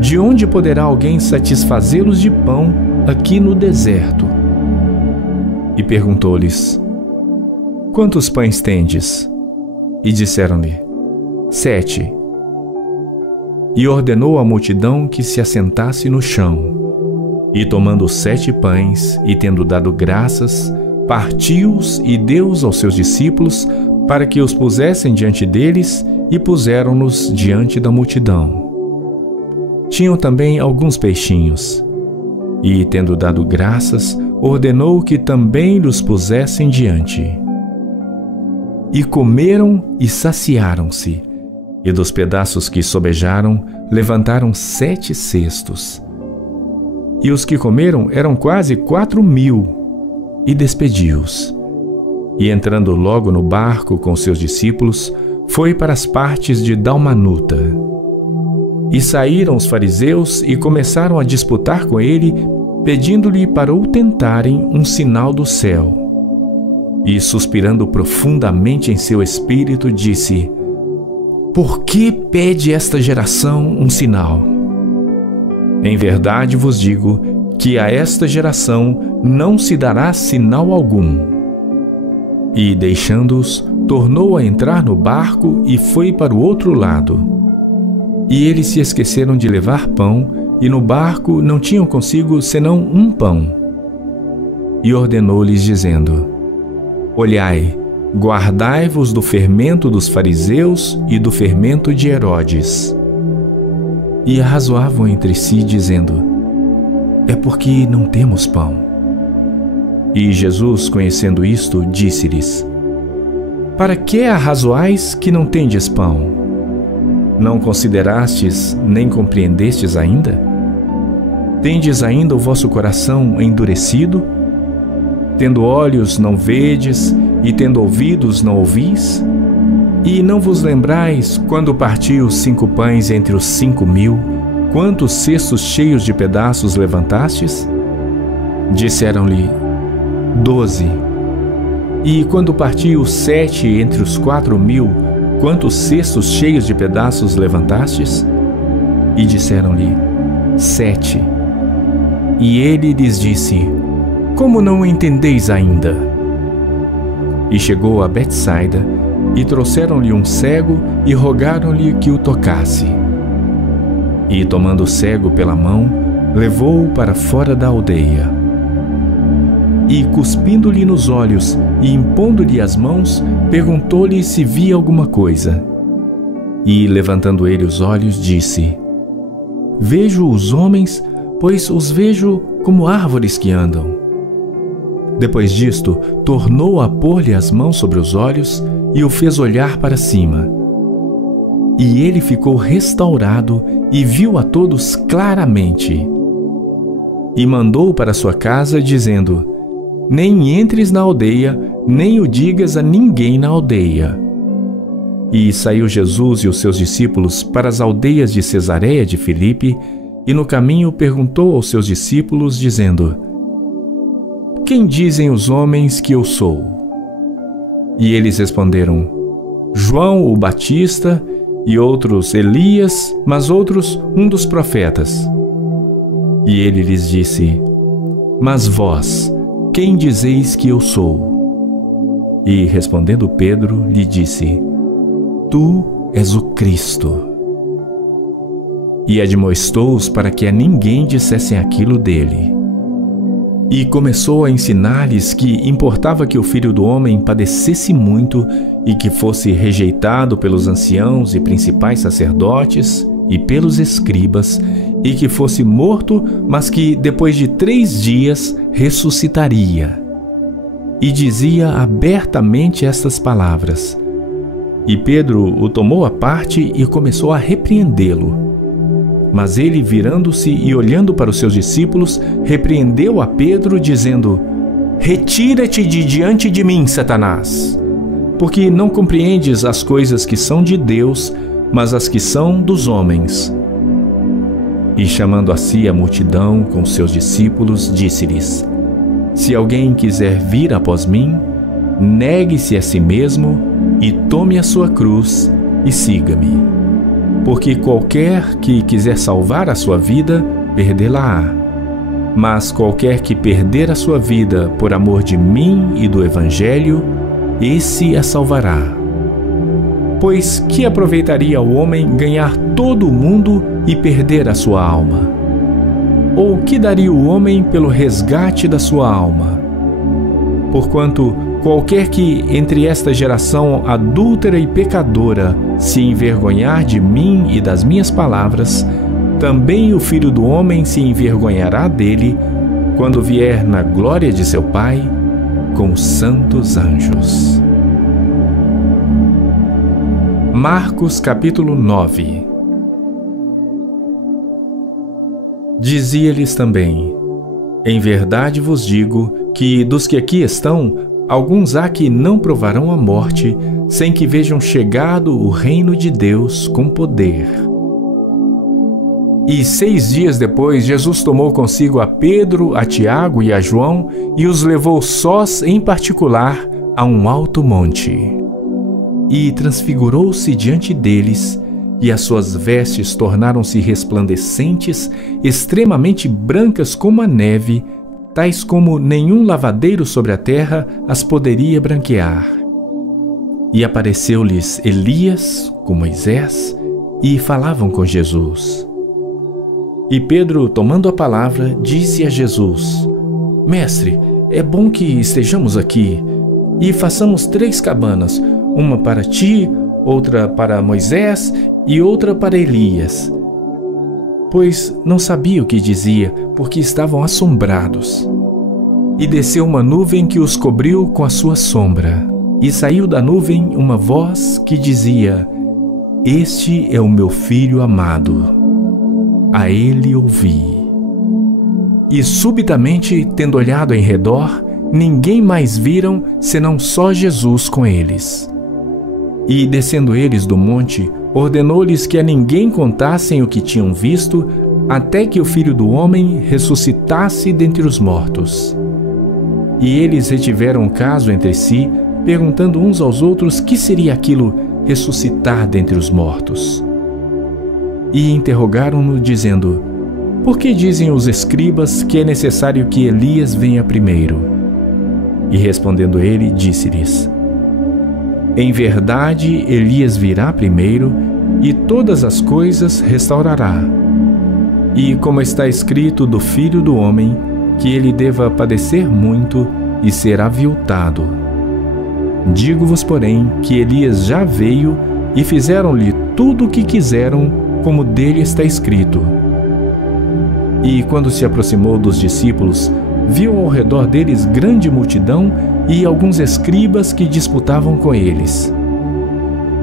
De onde poderá alguém satisfazê-los de pão aqui no deserto? E perguntou-lhes: Quantos pães tendes? E disseram-lhe: 7. E ordenou à multidão que se assentasse no chão. E tomando os 7 pães, e tendo dado graças, partiu-os e deu-os aos seus discípulos, para que os pusessem diante deles, e puseram-nos diante da multidão. Tinham também alguns peixinhos. E, tendo dado graças, ordenou que também lhes pusessem diante. E comeram e saciaram-se, e dos pedaços que sobejaram, levantaram 7 cestos. E os que comeram eram quase 4.000, e despediu-os. E entrando logo no barco com seus discípulos, foi para as partes de Dalmanuta. E saíram os fariseus e começaram a disputar com ele, pedindo-lhe para o tentarem um sinal do céu. E, suspirando profundamente em seu espírito, disse: Por que pede esta geração um sinal? Em verdade vos digo que a esta geração não se dará sinal algum. E, deixando-os, tornou a entrar no barco e foi para o outro lado. E eles se esqueceram de levar pão, e no barco não tinham consigo senão um pão. E ordenou-lhes, dizendo: Olhai, guardai-vos do fermento dos fariseus e do fermento de Herodes. E arrazoavam entre si, dizendo: É porque não temos pão. E Jesus, conhecendo isto, disse-lhes: Para que arrazoais que não tendes pão? Não considerastes nem compreendestes ainda? Tendes ainda o vosso coração endurecido? Tendo olhos não vedes, e tendo ouvidos não ouvis? E não vos lembrais, quando parti os 5 pães entre os 5.000, quantos cestos cheios de pedaços levantastes? Disseram-lhe: 12. E quando parti os 7 entre os 4.000, quantos cestos cheios de pedaços levantastes? E disseram-lhe: 7. E ele lhes disse: Como não entendeis ainda? E chegou a Betsaida, e trouxeram-lhe um cego, e rogaram-lhe que o tocasse. E, tomando o cego pela mão, levou-o para fora da aldeia. E, cuspindo-lhe nos olhos e impondo-lhe as mãos, perguntou-lhe se via alguma coisa. E, levantando ele os olhos, disse: Vejo os homens, pois os vejo como árvores que andam. Depois disto, tornou a pôr-lhe as mãos sobre os olhos e o fez olhar para cima. E ele ficou restaurado e viu a todos claramente. E mandou para sua casa, dizendo: Nem entres na aldeia, nem o digas a ninguém na aldeia. E saiu Jesus e os seus discípulos para as aldeias de Cesareia de Filipe, e no caminho perguntou aos seus discípulos, dizendo: Quem dizem os homens que eu sou? E eles responderam: João o Batista, e outros Elias, mas outros um dos profetas. E ele lhes disse: Mas vós, quem dizeis que eu sou? E respondendo Pedro, lhe disse: Tu és o Cristo. E admoestou-os para que a ninguém dissessem aquilo dele. E começou a ensinar-lhes que importava que o Filho do Homem padecesse muito e que fosse rejeitado pelos anciãos e principais sacerdotes e pelos escribas, e que fosse morto, mas que depois de 3 dias ressuscitaria. E dizia abertamente estas palavras. E Pedro o tomou à parte e começou a repreendê-lo. Mas ele, virando-se e olhando para os seus discípulos, repreendeu a Pedro, dizendo: Retira-te de diante de mim, Satanás, porque não compreendes as coisas que são de Deus, mas as que são dos homens. E chamando a si a multidão com seus discípulos, disse-lhes: Se alguém quiser vir após mim, negue-se a si mesmo e tome a sua cruz e siga-me. Porque qualquer que quiser salvar a sua vida, perdê-la-á. Mas qualquer que perder a sua vida por amor de mim e do Evangelho, esse a salvará. Pois que aproveitaria o homem ganhar todo o mundo e perder a sua alma? Ou que daria o homem pelo resgate da sua alma? Porquanto qualquer que entre esta geração adúltera e pecadora se envergonhar de mim e das minhas palavras, também o Filho do Homem se envergonhará dele, quando vier na glória de seu Pai com os santos anjos. Marcos capítulo 9. Dizia-lhes também: Em verdade vos digo que dos que aqui estão, alguns há que não provarão a morte, sem que vejam chegado o reino de Deus com poder. E 6 dias depois, Jesus tomou consigo a Pedro, a Tiago e a João e os levou sós em particular a um alto monte. E transfigurou-se diante deles, e as suas vestes tornaram-se resplandecentes, extremamente brancas como a neve, tais como nenhum lavadeiro sobre a terra as poderia branquear. E apareceu-lhes Elias com Moisés, e falavam com Jesus. E Pedro, tomando a palavra, disse a Jesus: Mestre, é bom que estejamos aqui, e façamos 3 cabanas, uma para ti, outra para Moisés e outra para Elias. Pois não sabia o que dizia, porque estavam assombrados. E desceu uma nuvem que os cobriu com a sua sombra. E saiu da nuvem uma voz que dizia: Este é o meu filho amado. A ele ouvi. E subitamente, tendo olhado em redor, ninguém mais viram, senão só Jesus com eles. E descendo eles do monte, ordenou-lhes que a ninguém contassem o que tinham visto, até que o Filho do Homem ressuscitasse dentre os mortos. E eles retiveram o caso entre si, perguntando uns aos outros que seria aquilo ressuscitar dentre os mortos. E interrogaram-no, dizendo: Por que dizem os escribas que é necessário que Elias venha primeiro? E respondendo ele, disse-lhes: Em verdade, Elias virá primeiro, e todas as coisas restaurará. E como está escrito do Filho do Homem, que ele deva padecer muito e ser aviltado. Digo-vos, porém, que Elias já veio e fizeram-lhe tudo o que quiseram, como dele está escrito. E quando se aproximou dos discípulos, viu ao redor deles grande multidão e alguns escribas que disputavam com eles.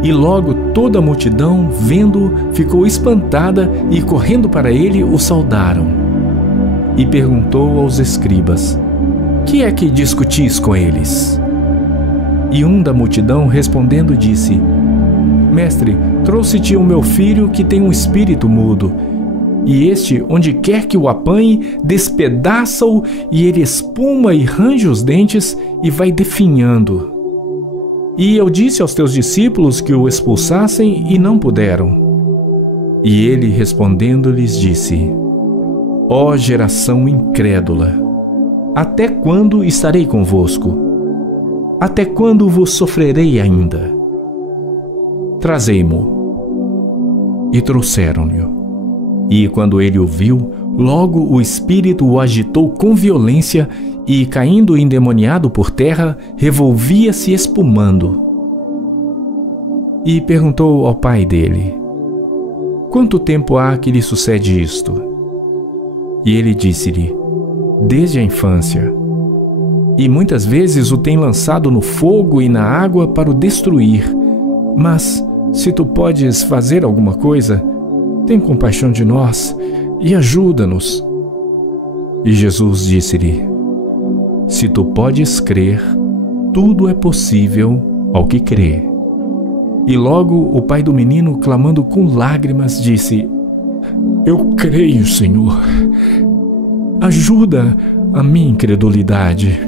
E logo toda a multidão, vendo-o, ficou espantada e, correndo para ele, o saudaram. E perguntou aos escribas: Que é que discutis com eles? E um da multidão, respondendo, disse: Mestre, trouxe-te o meu filho que tem um espírito mudo. E este, onde quer que o apanhe, despedaça-o, e ele espuma e range os dentes e vai definhando. E eu disse aos teus discípulos que o expulsassem e não puderam. E ele, respondendo-lhes, disse: Ó geração incrédula, até quando estarei convosco? Até quando vos sofrerei ainda? Trazei-mo. E trouxeram-lhe. E quando ele o viu, logo o espírito o agitou com violência e, caindo endemoniado por terra, revolvia-se espumando. E perguntou ao pai dele: Quanto tempo há que lhe sucede isto? E ele disse-lhe: Desde a infância. E muitas vezes o tem lançado no fogo e na água para o destruir. Mas, se tu podes fazer alguma coisa, tem compaixão de nós e ajuda-nos. E Jesus disse-lhe: Se tu podes crer, tudo é possível ao que crê. E logo o pai do menino, clamando com lágrimas, disse: Eu creio, Senhor. Ajuda a minha incredulidade.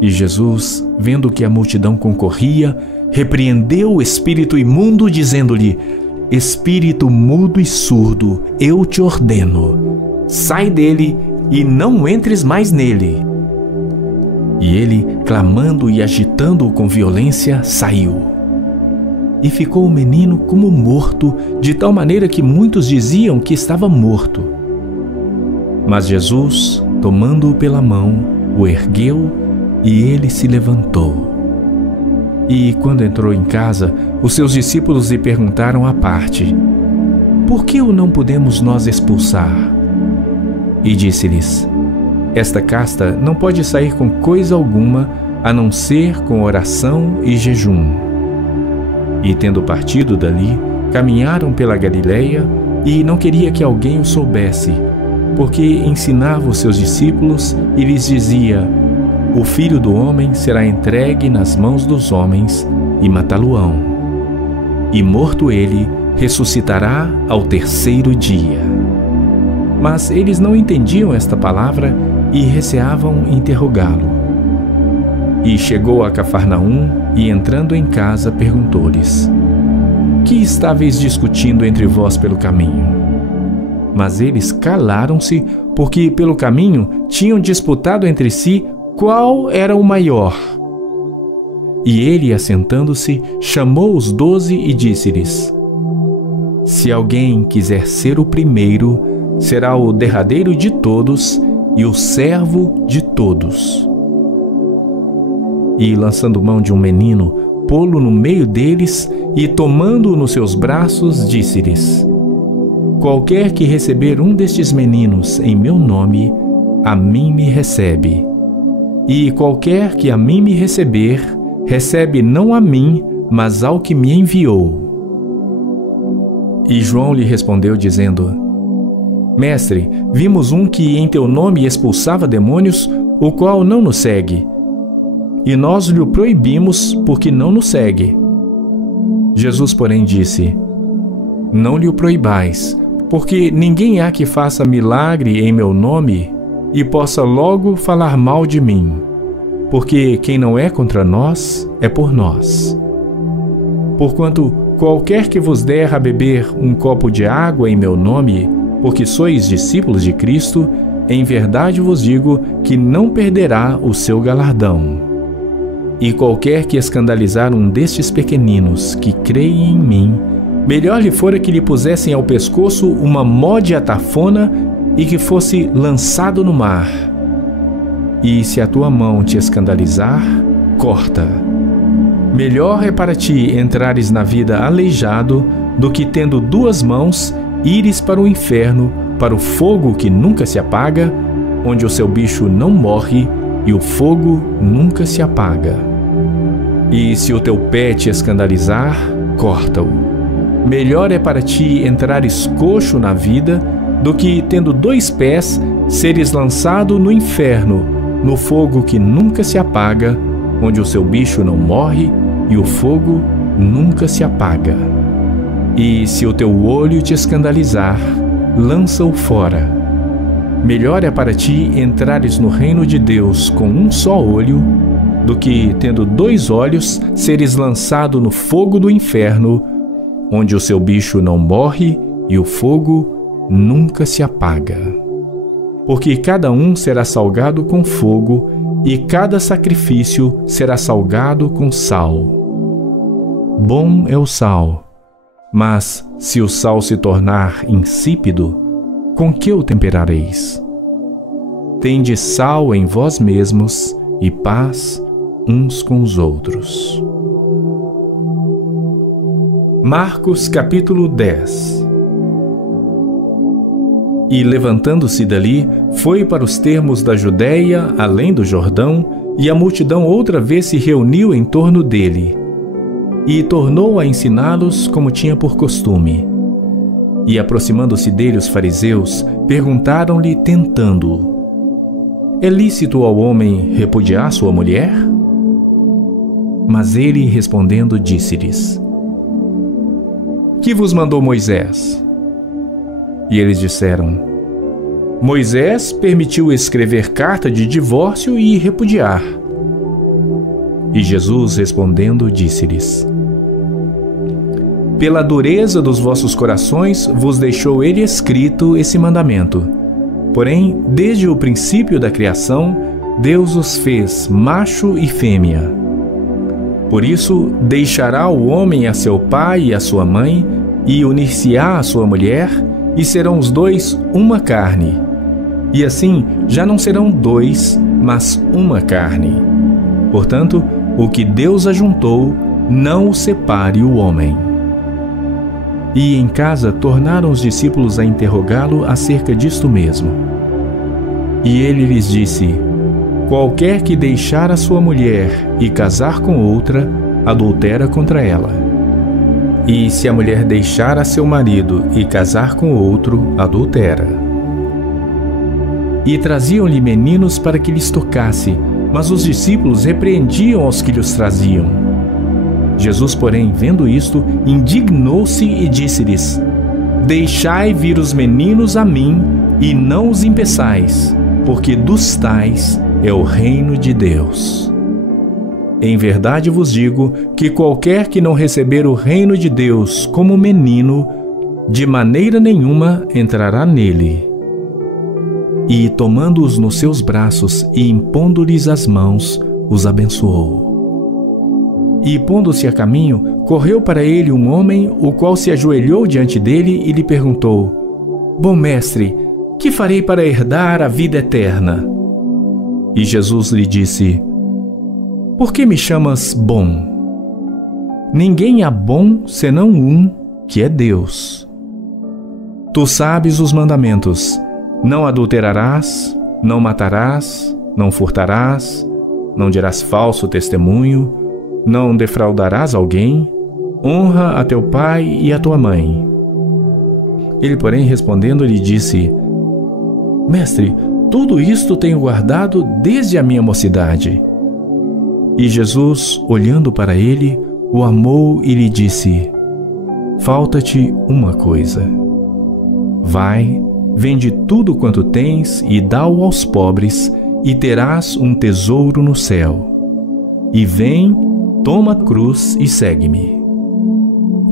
E Jesus, vendo que a multidão concorria, repreendeu o espírito imundo, dizendo-lhe: Espírito mudo e surdo, eu te ordeno, sai dele e não entres mais nele. E ele, clamando e agitando-o com violência, saiu. E ficou o menino como morto, de tal maneira que muitos diziam que estava morto. Mas Jesus, tomando-o pela mão, o ergueu e ele se levantou. E quando entrou em casa, os seus discípulos lhe perguntaram à parte: Por que o não podemos nós expulsar? E disse-lhes: Esta casta não pode sair com coisa alguma, a não ser com oração e jejum. E tendo partido dali, caminharam pela Galileia, e não queria que alguém o soubesse, porque ensinava os seus discípulos e lhes dizia: O Filho do Homem será entregue nas mãos dos homens e matá-lo-ão. E morto ele, ressuscitará ao terceiro dia. Mas eles não entendiam esta palavra e receavam interrogá-lo. E chegou a Cafarnaum e, entrando em casa, perguntou-lhes: Que estáveis discutindo entre vós pelo caminho? Mas eles calaram-se, porque pelo caminho tinham disputado entre si qual era o maior. E ele, assentando-se, chamou os 12 e disse-lhes: Se alguém quiser ser o primeiro, será o derradeiro de todos e o servo de todos. E, lançando mão de um menino, pô-lo no meio deles e, tomando-o nos seus braços, disse-lhes: Qualquer que receber um destes meninos em meu nome, a mim me recebe. E qualquer que a mim me receber, recebe não a mim, mas ao que me enviou. E João lhe respondeu, dizendo: Mestre, vimos um que em teu nome expulsava demônios, o qual não nos segue. E nós lhe o proibimos, porque não nos segue. Jesus, porém, disse: Não lhe o proibais, porque ninguém há que faça milagre em meu nome e possa logo falar mal de mim, porque quem não é contra nós, é por nós. Porquanto qualquer que vos der a beber um copo de água em meu nome, porque sois discípulos de Cristo, em verdade vos digo que não perderá o seu galardão. E qualquer que escandalizar um destes pequeninos que creem em mim, melhor lhe fora que lhe pusessem ao pescoço uma mó de atafona e que fosse lançado no mar. E se a tua mão te escandalizar, corta. Melhor é para ti entrares na vida aleijado do que, tendo 2 mãos, ires para o inferno, para o fogo que nunca se apaga, onde o seu bicho não morre e o fogo nunca se apaga. E se o teu pé te escandalizar, corta-o. Melhor é para ti entrares coxo na vida do que, tendo 2 pés, seres lançado no inferno, no fogo que nunca se apaga, onde o seu bicho não morre e o fogo nunca se apaga. E se o teu olho te escandalizar, lança-o fora. Melhor é para ti entrares no reino de Deus com um só olho, do que, tendo 2 olhos, seres lançado no fogo do inferno, onde o seu bicho não morre e o fogo nunca se apaga. Porque cada um será salgado com fogo, e cada sacrifício será salgado com sal. Bom é o sal, mas se o sal se tornar insípido, com que o temperareis? Tende sal em vós mesmos e paz uns com os outros. Marcos capítulo 10. E levantando-se dali, foi para os termos da Judéia, além do Jordão, e a multidão outra vez se reuniu em torno dele. E tornou a ensiná-los como tinha por costume. E aproximando-se dele os fariseus, perguntaram-lhe, tentando-o: é lícito ao homem repudiar sua mulher? Mas ele, respondendo, disse-lhes: que vos mandou Moisés? E eles disseram: Moisés permitiu escrever carta de divórcio e repudiar. E Jesus, respondendo, disse-lhes: pela dureza dos vossos corações vos deixou ele escrito esse mandamento. Porém, desde o princípio da criação, Deus os fez macho e fêmea. Por isso, deixará o homem a seu pai e a sua mãe, e unir-se-á à sua mulher, e serão os 2 uma carne. E assim, já não serão 2, mas uma carne. Portanto, o que Deus ajuntou, não o separe o homem. E em casa tornaram os discípulos a interrogá-lo acerca disto mesmo. E ele lhes disse: qualquer que deixar a sua mulher e casar com outra, adultera contra ela. E se a mulher deixar a seu marido e casar com outro, adultera. E traziam-lhe meninos para que lhes tocasse, mas os discípulos repreendiam aos que lhes traziam. Jesus, porém, vendo isto, indignou-se e disse-lhes: deixai vir os meninos a mim, e não os impeçais, porque dos tais é o reino de Deus. Em verdade vos digo que qualquer que não receber o reino de Deus como menino, de maneira nenhuma entrará nele. E, tomando-os nos seus braços e impondo-lhes as mãos, os abençoou. E, pondo-se a caminho, correu para ele um homem, o qual se ajoelhou diante dele e lhe perguntou: bom mestre, que farei para herdar a vida eterna? E Jesus lhe disse: por que me chamas bom? Ninguém há bom senão um, que é Deus. Tu sabes os mandamentos: não adulterarás, não matarás, não furtarás, não dirás falso testemunho, não defraudarás alguém, honra a teu pai e a tua mãe. Ele, porém, respondendo, lhe disse: mestre, tudo isto tenho guardado desde a minha mocidade. E Jesus, olhando para ele, o amou e lhe disse: falta-te uma coisa. Vai, vende tudo quanto tens e dá-o aos pobres, e terás um tesouro no céu. E vem, toma a cruz e segue-me.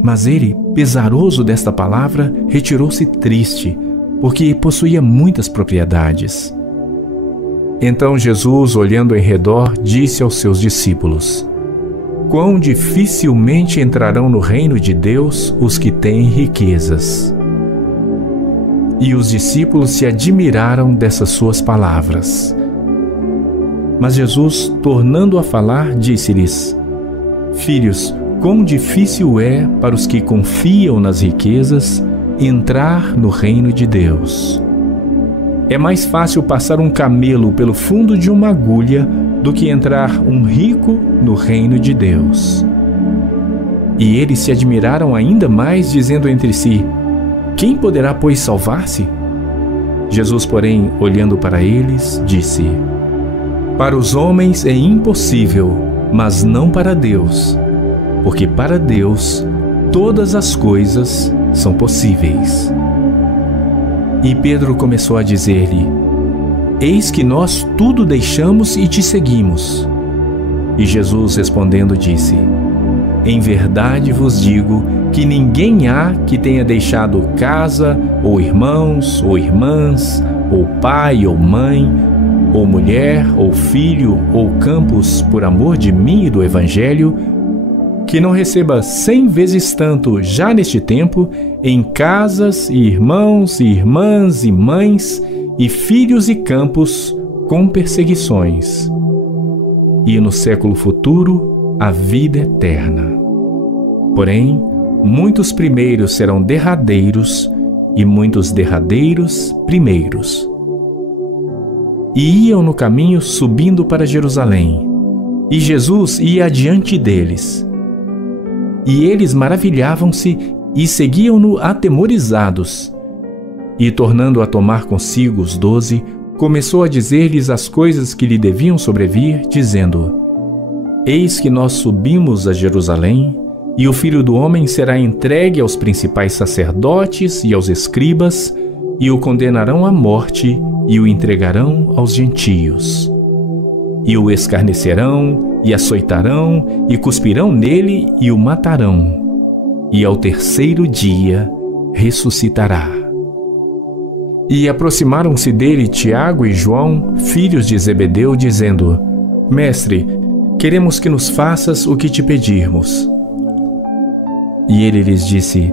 Mas ele, pesaroso desta palavra, retirou-se triste, porque possuía muitas propriedades. Então Jesus, olhando em redor, disse aos seus discípulos: quão dificilmente entrarão no reino de Deus os que têm riquezas. E os discípulos se admiraram dessas suas palavras. Mas Jesus, tornando a falar, disse-lhes: filhos, quão difícil é para os que confiam nas riquezas entrar no reino de Deus. É mais fácil passar um camelo pelo fundo de uma agulha do que entrar um rico no reino de Deus. E eles se admiraram ainda mais, dizendo entre si: quem poderá, pois, salvar-se? Jesus, porém, olhando para eles, disse: para os homens é impossível, mas não para Deus, porque para Deus todas as coisas são possíveis. E Pedro começou a dizer-lhe: eis que nós tudo deixamos e te seguimos. E Jesus respondendo disse: Em verdade vos digo que ninguém há que tenha deixado casa, ou irmãos, ou irmãs, ou pai, ou mãe, ou mulher, ou filho, ou campos, por amor de mim e do Evangelho, que não receba 100 vezes tanto já neste tempo, em casas, e irmãos, e irmãs, e mães, e filhos e campos, com perseguições, e no século futuro a vida eterna. Porém, muitos primeiros serão derradeiros, e muitos derradeiros primeiros. E iam no caminho subindo para Jerusalém, e Jesus ia adiante deles. E eles maravilhavam-se e seguiam-no atemorizados. E, tornando a tomar consigo os 12, começou a dizer-lhes as coisas que lhe deviam sobrevir, dizendo: Eis que nós subimos a Jerusalém, e o Filho do Homem será entregue aos principais sacerdotes e aos escribas, e o condenarão à morte, e o entregarão aos gentios. E o escarnecerão, e açoitarão, e cuspirão nele, e o matarão. E ao terceiro dia ressuscitará. E aproximaram-se dele Tiago e João, filhos de Zebedeu, dizendo: Mestre, queremos que nos faças o que te pedirmos. E ele lhes disse: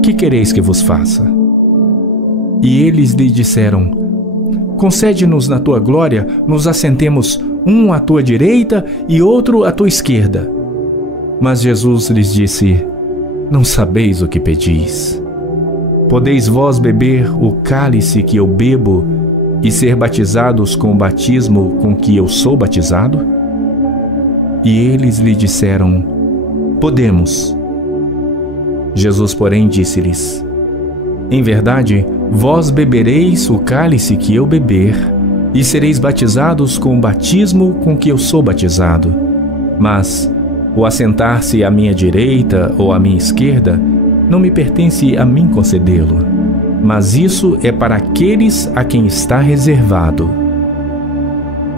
Que quereis que vos faça? E eles lhe disseram: Concede-nos na tua glória, nos assentemos um à tua direita e outro à tua esquerda. Mas Jesus lhes disse: Não sabeis o que pedis. Podeis vós beber o cálice que eu bebo e ser batizados com o batismo com que eu sou batizado? E eles lhe disseram: Podemos. Jesus, porém, disse-lhes: Em verdade, vós bebereis o cálice que eu beber, e sereis batizados com o batismo com que eu sou batizado. Mas o assentar-se à minha direita ou à minha esquerda não me pertence a mim concedê-lo, mas isso é para aqueles a quem está reservado.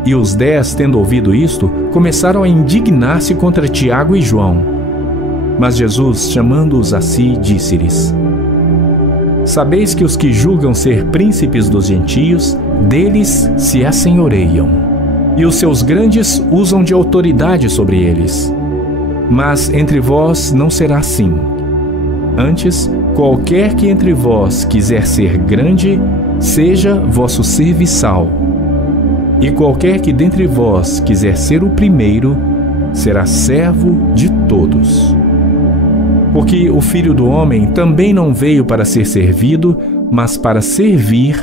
E os 10, tendo ouvido isto, começaram a indignar-se contra Tiago e João. Mas Jesus, chamando-os a si, disse-lhes: Sabeis que os que julgam ser príncipes dos gentios, deles se assenhoreiam, e os seus grandes usam de autoridade sobre eles. Mas entre vós não será assim. Antes, qualquer que entre vós quiser ser grande, seja vosso serviçal. E qualquer que dentre vós quiser ser o primeiro, será servo de todos. Porque o Filho do Homem também não veio para ser servido, mas para servir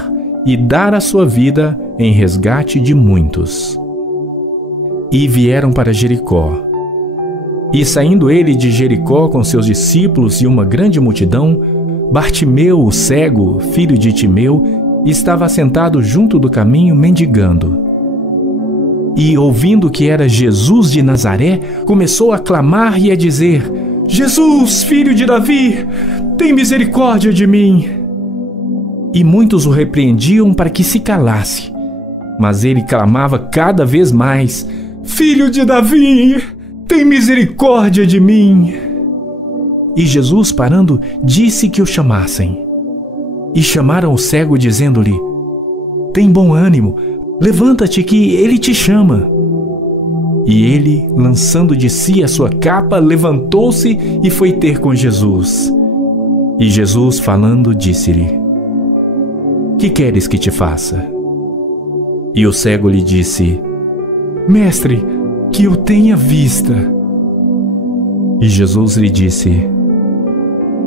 e dar a sua vida em resgate de muitos. E vieram para Jericó. E saindo ele de Jericó com seus discípulos e uma grande multidão, Bartimeu, o cego, filho de Timeu, estava assentado junto do caminho mendigando. E, ouvindo que era Jesus de Nazaré, começou a clamar e a dizer: Jesus, filho de Davi, tem misericórdia de mim. E muitos o repreendiam para que se calasse. Mas ele clamava cada vez mais: Filho de Davi, tem misericórdia de mim. E Jesus, parando, disse que o chamassem. E chamaram o cego, dizendo-lhe: Tem bom ânimo, levanta-te que ele te chama. E ele, lançando de si a sua capa, levantou-se e foi ter com Jesus. E Jesus, falando, disse-lhe: Que queres que te faça? E o cego lhe disse: Mestre, que eu tenha vista. E Jesus lhe disse: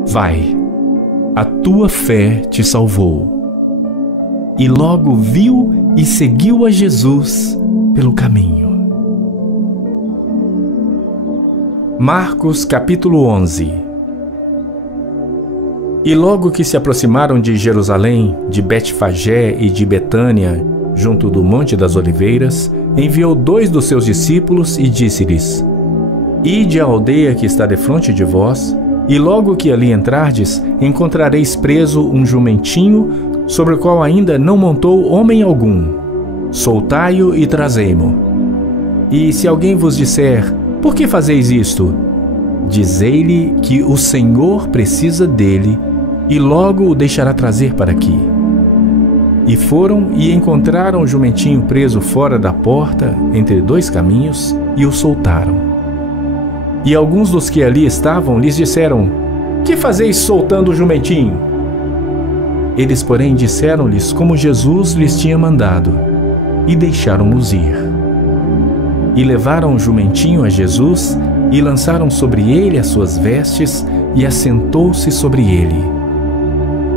Vai, a tua fé te salvou. E logo viu e seguiu a Jesus pelo caminho. Marcos capítulo 11. E logo que se aproximaram de Jerusalém, de Betfagé e de Betânia, junto do Monte das Oliveiras, enviou 2 dos seus discípulos e disse-lhes: Ide à aldeia que está defronte de vós, e logo que ali entrardes, encontrareis preso um jumentinho, sobre o qual ainda não montou homem algum. Soltai-o e trazei-mo. E se alguém vos disser, por que fazeis isto? Dizei-lhe que o Senhor precisa dele e logo o deixará trazer para aqui. E foram e encontraram o jumentinho preso fora da porta, entre dois caminhos, e o soltaram. E alguns dos que ali estavam lhes disseram, que fazeis soltando o jumentinho? Eles, porém, disseram-lhes como Jesus lhes tinha mandado, e deixaram-nos ir. E levaram o jumentinho a Jesus, e lançaram sobre ele as suas vestes, e assentou-se sobre ele.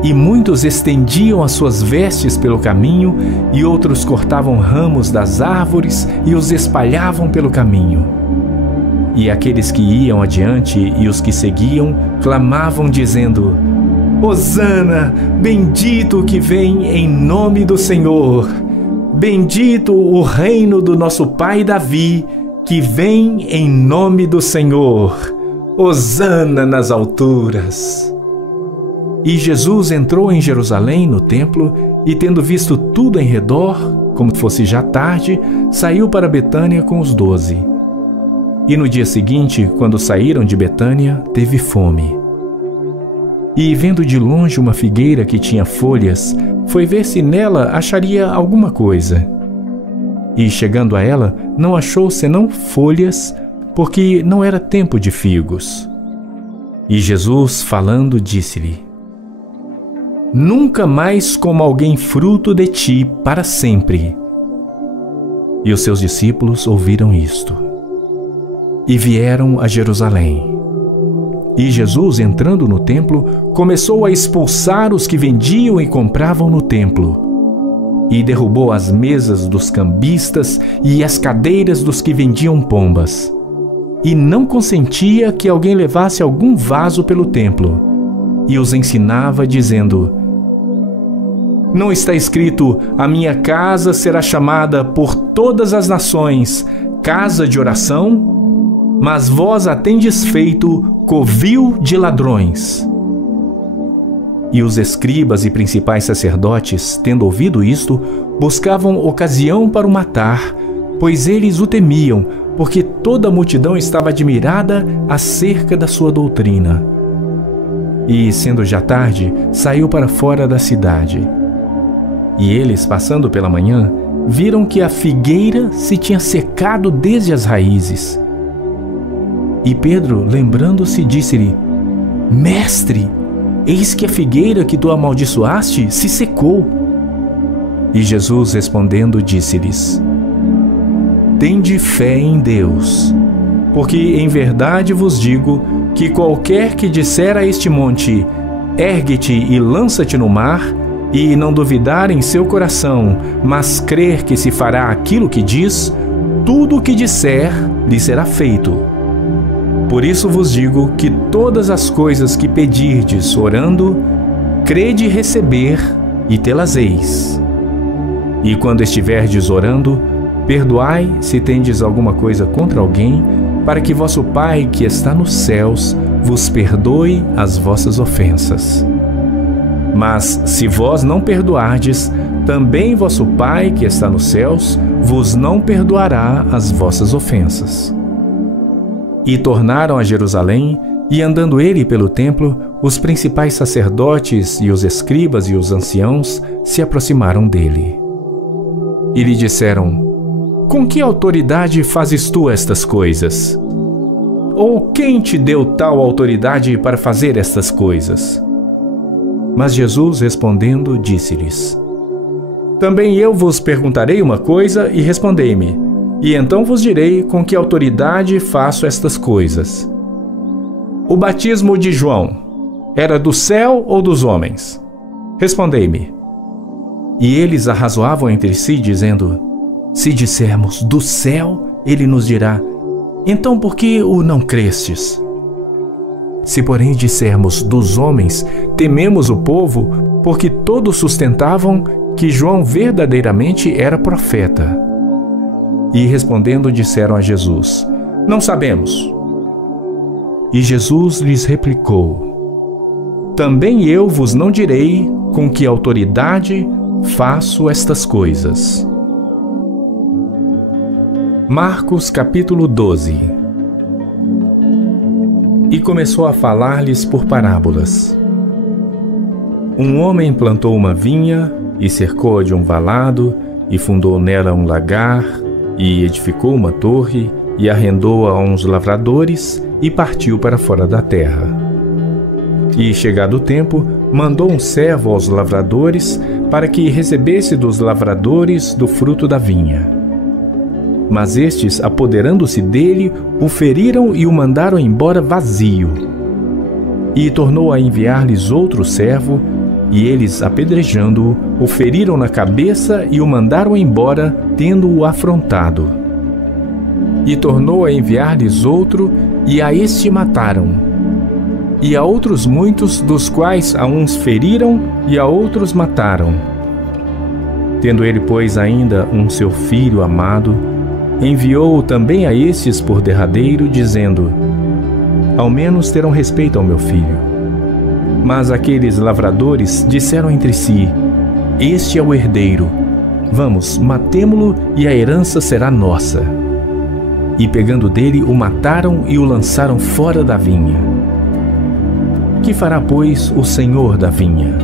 E muitos estendiam as suas vestes pelo caminho, e outros cortavam ramos das árvores e os espalhavam pelo caminho. E aqueles que iam adiante e os que seguiam clamavam dizendo, Hosana, bendito o que vem em nome do Senhor. Bendito o reino do nosso pai Davi, que vem em nome do Senhor. Hosana nas alturas. E Jesus entrou em Jerusalém, no templo, e tendo visto tudo em redor, como fosse já tarde, saiu para Betânia com os 12. E no dia seguinte, quando saíram de Betânia, teve fome. E vendo de longe uma figueira que tinha folhas, foi ver se nela acharia alguma coisa. E chegando a ela, não achou senão folhas, porque não era tempo de figos. E Jesus, falando, disse-lhe, Nunca mais coma alguém fruto de ti para sempre. E os seus discípulos ouviram isto. E vieram a Jerusalém. E Jesus, entrando no templo, começou a expulsar os que vendiam e compravam no templo. E derrubou as mesas dos cambistas e as cadeiras dos que vendiam pombas. E não consentia que alguém levasse algum vaso pelo templo. E os ensinava, dizendo, Não está escrito, a minha casa será chamada por todas as nações, casa de oração? Mas vós a tendes feito covil de ladrões. E os escribas e principais sacerdotes, tendo ouvido isto, buscavam ocasião para o matar, pois eles o temiam, porque toda a multidão estava admirada acerca da sua doutrina. E, sendo já tarde, saiu para fora da cidade. E eles, passando pela manhã, viram que a figueira se tinha secado desde as raízes. E Pedro, lembrando-se, disse-lhe, Mestre, eis que a figueira que tu amaldiçoaste se secou. E Jesus, respondendo, disse-lhes, Tende fé em Deus, porque em verdade vos digo que qualquer que disser a este monte, ergue-te e lança-te no mar, e não duvidar em seu coração, mas crer que se fará aquilo que diz, tudo o que disser lhe será feito. Por isso vos digo que todas as coisas que pedirdes orando, crede receber e tê-las-eis. E quando estiverdes orando, perdoai se tendes alguma coisa contra alguém, para que vosso Pai que está nos céus vos perdoe as vossas ofensas. Mas se vós não perdoardes, também vosso Pai que está nos céus vos não perdoará as vossas ofensas. E tornaram a Jerusalém, e andando ele pelo templo, os principais sacerdotes e os escribas e os anciãos se aproximaram dele. E lhe disseram, Com que autoridade fazes tu estas coisas? Ou quem te deu tal autoridade para fazer estas coisas? Mas Jesus, respondendo, disse-lhes, Também eu vos perguntarei uma coisa e respondei-me, e então vos direi com que autoridade faço estas coisas. O batismo de João era do céu ou dos homens? Respondei-me. E eles arrazoavam entre si, dizendo, Se dissermos do céu, ele nos dirá, Então por que o não crestes? Se porém dissermos dos homens, tememos o povo, porque todos sustentavam que João verdadeiramente era profeta. E respondendo disseram a Jesus, Não sabemos. E Jesus lhes replicou, Também eu vos não direi com que autoridade faço estas coisas. Marcos capítulo 12. E começou a falar-lhes por parábolas. Um homem plantou uma vinha, e cercou-a de um valado, e fundou nela um lagar, e edificou uma torre, e arrendou-a a uns lavradores, e partiu para fora da terra. E, chegado o tempo, mandou um servo aos lavradores, para que recebesse dos lavradores do fruto da vinha. Mas estes, apoderando-se dele, o feriram e o mandaram embora vazio. E tornou a enviar-lhes outro servo, e eles, apedrejando-o, o feriram na cabeça e o mandaram embora, tendo-o afrontado. E tornou a enviar-lhes outro, e a este mataram. E a outros muitos, dos quais a uns feriram e a outros mataram. Tendo ele, pois, ainda um seu filho amado, enviou-o também a estes por derradeiro, dizendo: ao menos terão respeito ao meu filho. Mas aqueles lavradores disseram entre si: este é o herdeiro. Vamos, matemo-lo e a herança será nossa. E pegando dele, o mataram e o lançaram fora da vinha. Que fará, pois, o senhor da vinha?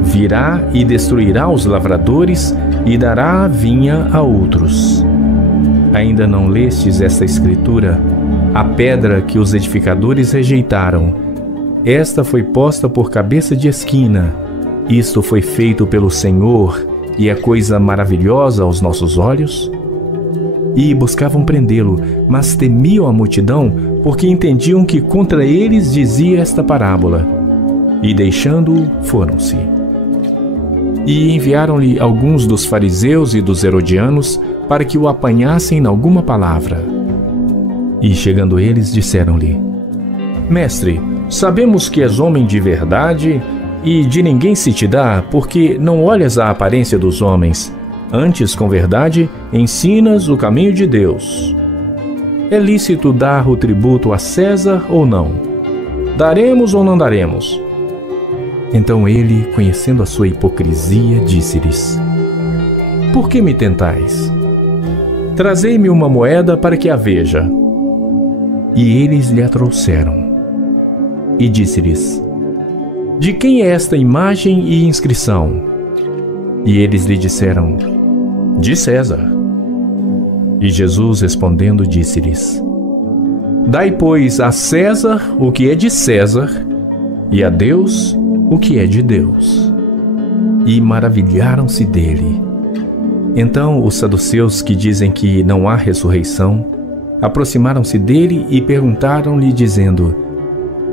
Virá e destruirá os lavradores e dará a vinha a outros. Ainda não lestes esta escritura? A pedra que os edificadores rejeitaram, esta foi posta por cabeça de esquina. Isto foi feito pelo Senhor, e é coisa maravilhosa aos nossos olhos? E buscavam prendê-lo, mas temiam a multidão, porque entendiam que contra eles dizia esta parábola. E deixando-o, foram-se. E enviaram-lhe alguns dos fariseus e dos herodianos, para que o apanhassem em alguma palavra. E chegando eles, disseram-lhe: Mestre, sabemos que és homem de verdade, e de ninguém se te dá, porque não olhas a aparência dos homens. Antes, com verdade, ensinas o caminho de Deus. É lícito dar o tributo a César ou não? Daremos ou não daremos? Então ele, conhecendo a sua hipocrisia, disse-lhes: Por que me tentais? Trazei-me uma moeda para que a veja. E eles lhe a trouxeram. E disse-lhes: De quem é esta imagem e inscrição? E eles lhe disseram: De César. E Jesus, respondendo, disse-lhes: Dai, pois, a César o que é de César, e a Deus o que é de Deus. E maravilharam-se dele. Então os saduceus, que dizem que não há ressurreição, aproximaram-se dele e perguntaram-lhe, dizendo: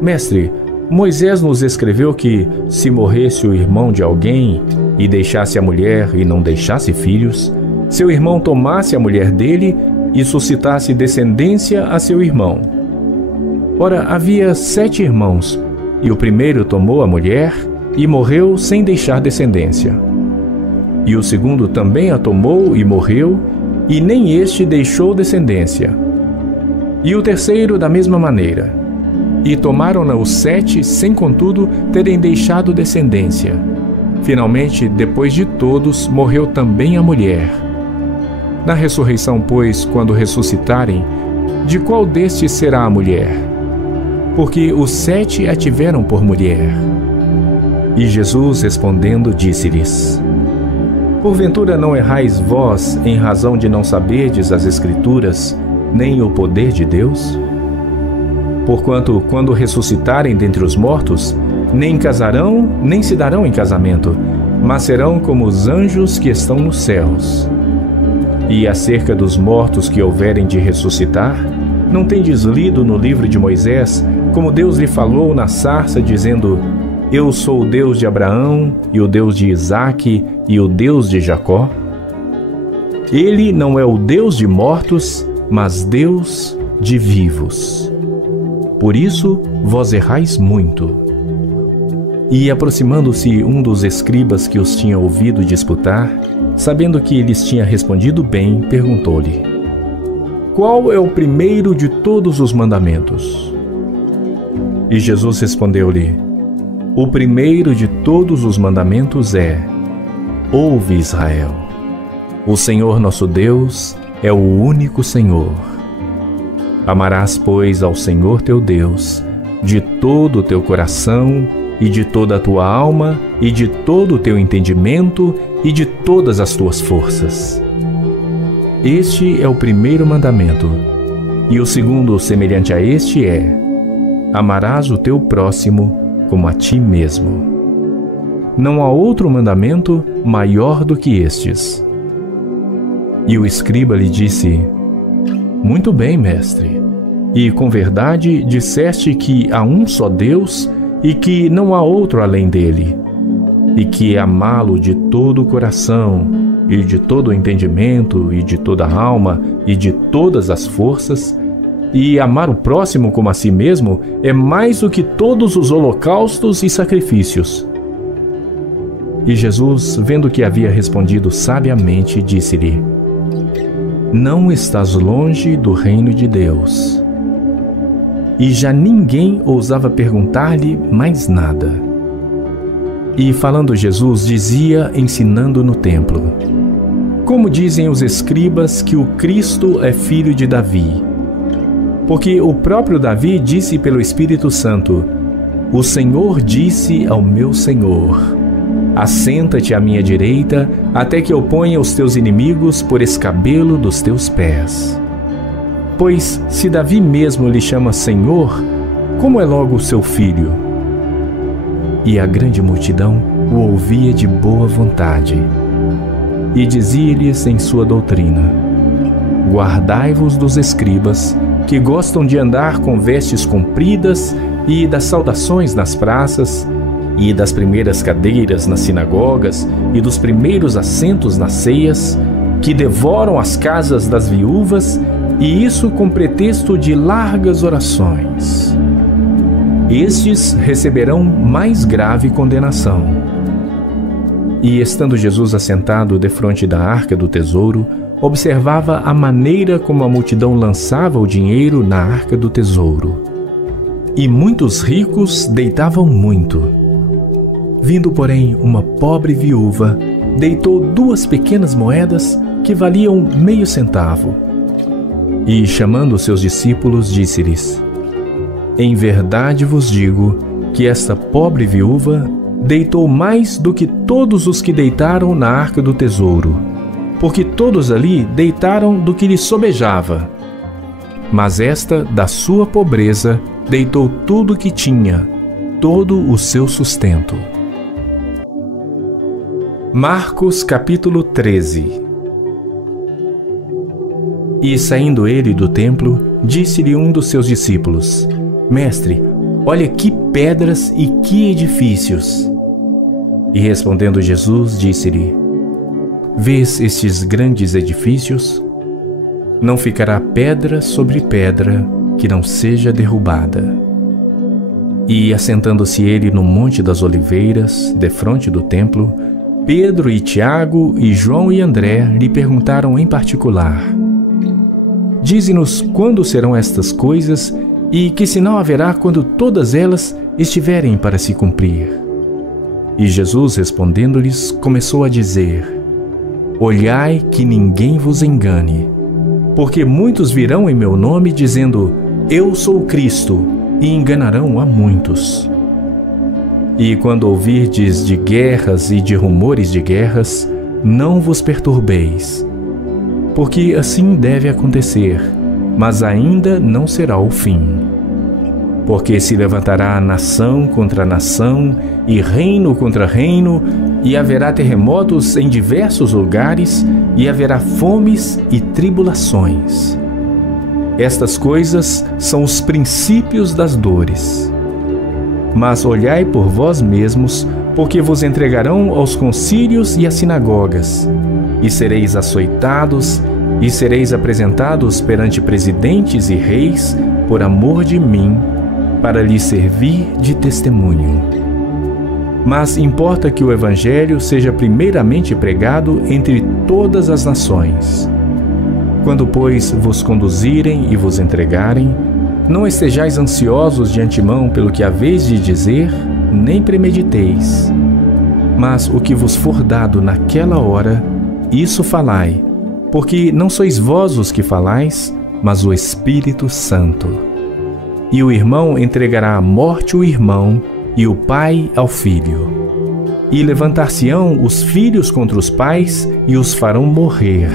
Mestre, Moisés nos escreveu que, se morresse o irmão de alguém, e deixasse a mulher e não deixasse filhos, seu irmão tomasse a mulher dele e suscitasse descendência a seu irmão. Ora, havia 7 irmãos, e o primeiro tomou a mulher e morreu sem deixar descendência. E o segundo também a tomou e morreu, e nem este deixou descendência. E o terceiro da mesma maneira. E tomaram-na os 7, sem contudo terem deixado descendência. Finalmente, depois de todos, morreu também a mulher. Na ressurreição, pois, quando ressuscitarem, de qual destes será a mulher? Porque os 7 a tiveram por mulher. E Jesus, respondendo, disse-lhes: Porventura não errais vós, em razão de não saberdes as Escrituras, nem o poder de Deus? Porquanto, quando ressuscitarem dentre os mortos, nem casarão, nem se darão em casamento, mas serão como os anjos que estão nos céus. E acerca dos mortos que houverem de ressuscitar, não tendes lido no livro de Moisés, como Deus lhe falou na sarça, dizendo: Eu sou o Deus de Abraão, e o Deus de Isaque, e o Deus de Jacó? Ele não é o Deus de mortos, mas Deus de vivos. Por isso vós errais muito. E aproximando-se um dos escribas que os tinha ouvido disputar, sabendo que lhes tinha respondido bem, perguntou-lhe: Qual é o primeiro de todos os mandamentos? E Jesus respondeu-lhe: O primeiro de todos os mandamentos é: Ouve, Israel, o Senhor nosso Deus é o único Senhor. Amarás, pois, ao Senhor teu Deus de todo o teu coração e de toda a tua alma e de todo o teu entendimento e de todas as tuas forças. Este é o primeiro mandamento. E o segundo, semelhante a este, é: amarás o teu próximo como a ti mesmo. Não há outro mandamento maior do que estes. E o escriba lhe disse: muito bem, mestre. E com verdade disseste que há um só Deus e que não há outro além dele, e que amá-lo de todo o coração e de todo o entendimento e de toda a alma e de todas as forças, e amar o próximo como a si mesmo é mais do que todos os holocaustos e sacrifícios. E Jesus, vendo que havia respondido sabiamente, disse-lhe: não estás longe do reino de Deus. E já ninguém ousava perguntar-lhe mais nada. E falando Jesus, dizia, ensinando no templo: como dizem os escribas que o Cristo é filho de Davi? Porque o próprio Davi disse pelo Espírito Santo: o Senhor disse ao meu Senhor: assenta-te à minha direita, até que eu ponha os teus inimigos por escabelo dos teus pés. Pois, se Davi mesmo lhe chama Senhor, como é logo seu filho? E a grande multidão o ouvia de boa vontade. E dizia-lhes em sua doutrina: guardai-vos dos escribas, que gostam de andar com vestes compridas e das saudações nas praças, e das primeiras cadeiras nas sinagogas e dos primeiros assentos nas ceias, que devoram as casas das viúvas, e isso com pretexto de largas orações. Estes receberão mais grave condenação. E estando Jesus assentado defronte da arca do tesouro, observava a maneira como a multidão lançava o dinheiro na arca do tesouro. E muitos ricos deitavam muito. Vindo, porém, uma pobre viúva, deitou 2 pequenas moedas que valiam meio centavo. E, chamando seus discípulos, disse-lhes: em verdade vos digo que esta pobre viúva deitou mais do que todos os que deitaram na arca do tesouro, porque todos ali deitaram do que lhe sobejava. Mas esta, da sua pobreza, deitou tudo o que tinha, todo o seu sustento. Marcos capítulo 13. E saindo ele do templo, disse-lhe um dos seus discípulos: mestre, olha que pedras e que edifícios. E respondendo Jesus, disse-lhe: vês estes grandes edifícios? Não ficará pedra sobre pedra que não seja derrubada. E assentando-se ele no Monte das Oliveiras, defronte do templo, Pedro e Tiago e João e André lhe perguntaram em particular: dize-nos quando serão estas coisas e que sinal haverá quando todas elas estiverem para se cumprir? E Jesus, respondendo-lhes, começou a dizer: olhai que ninguém vos engane, porque muitos virão em meu nome dizendo: eu sou o Cristo, e enganarão a muitos. E quando ouvirdes de guerras e de rumores de guerras, não vos perturbeis, porque assim deve acontecer, mas ainda não será o fim. Porque se levantará nação contra nação e reino contra reino, e haverá terremotos em diversos lugares, e haverá fomes e tribulações. Estas coisas são os princípios das dores. Mas olhai por vós mesmos, porque vos entregarão aos concílios e às sinagogas, e sereis açoitados, e sereis apresentados perante presidentes e reis, por amor de mim, para lhes servir de testemunho. Mas importa que o Evangelho seja primeiramente pregado entre todas as nações. Quando, pois, vos conduzirem e vos entregarem, não estejais ansiosos de antemão pelo que haveis de dizer, nem premediteis. Mas o que vos for dado naquela hora, isso falai, porque não sois vós os que falais, mas o Espírito Santo. E o irmão entregará à morte o irmão, e o pai ao filho. E levantar-se-ão os filhos contra os pais, e os farão morrer.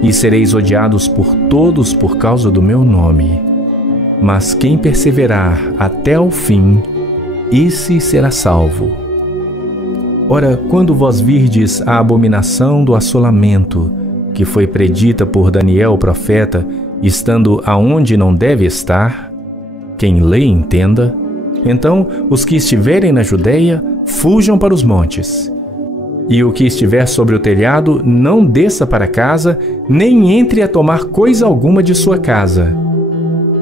E sereis odiados por todos por causa do meu nome. Mas quem perseverar até ao fim, esse será salvo. Ora, quando vós virdes a abominação do assolamento, que foi predita por Daniel o profeta, estando aonde não deve estar, quem lê entenda, então os que estiverem na Judeia, fujam para os montes. E o que estiver sobre o telhado, não desça para casa, nem entre a tomar coisa alguma de sua casa.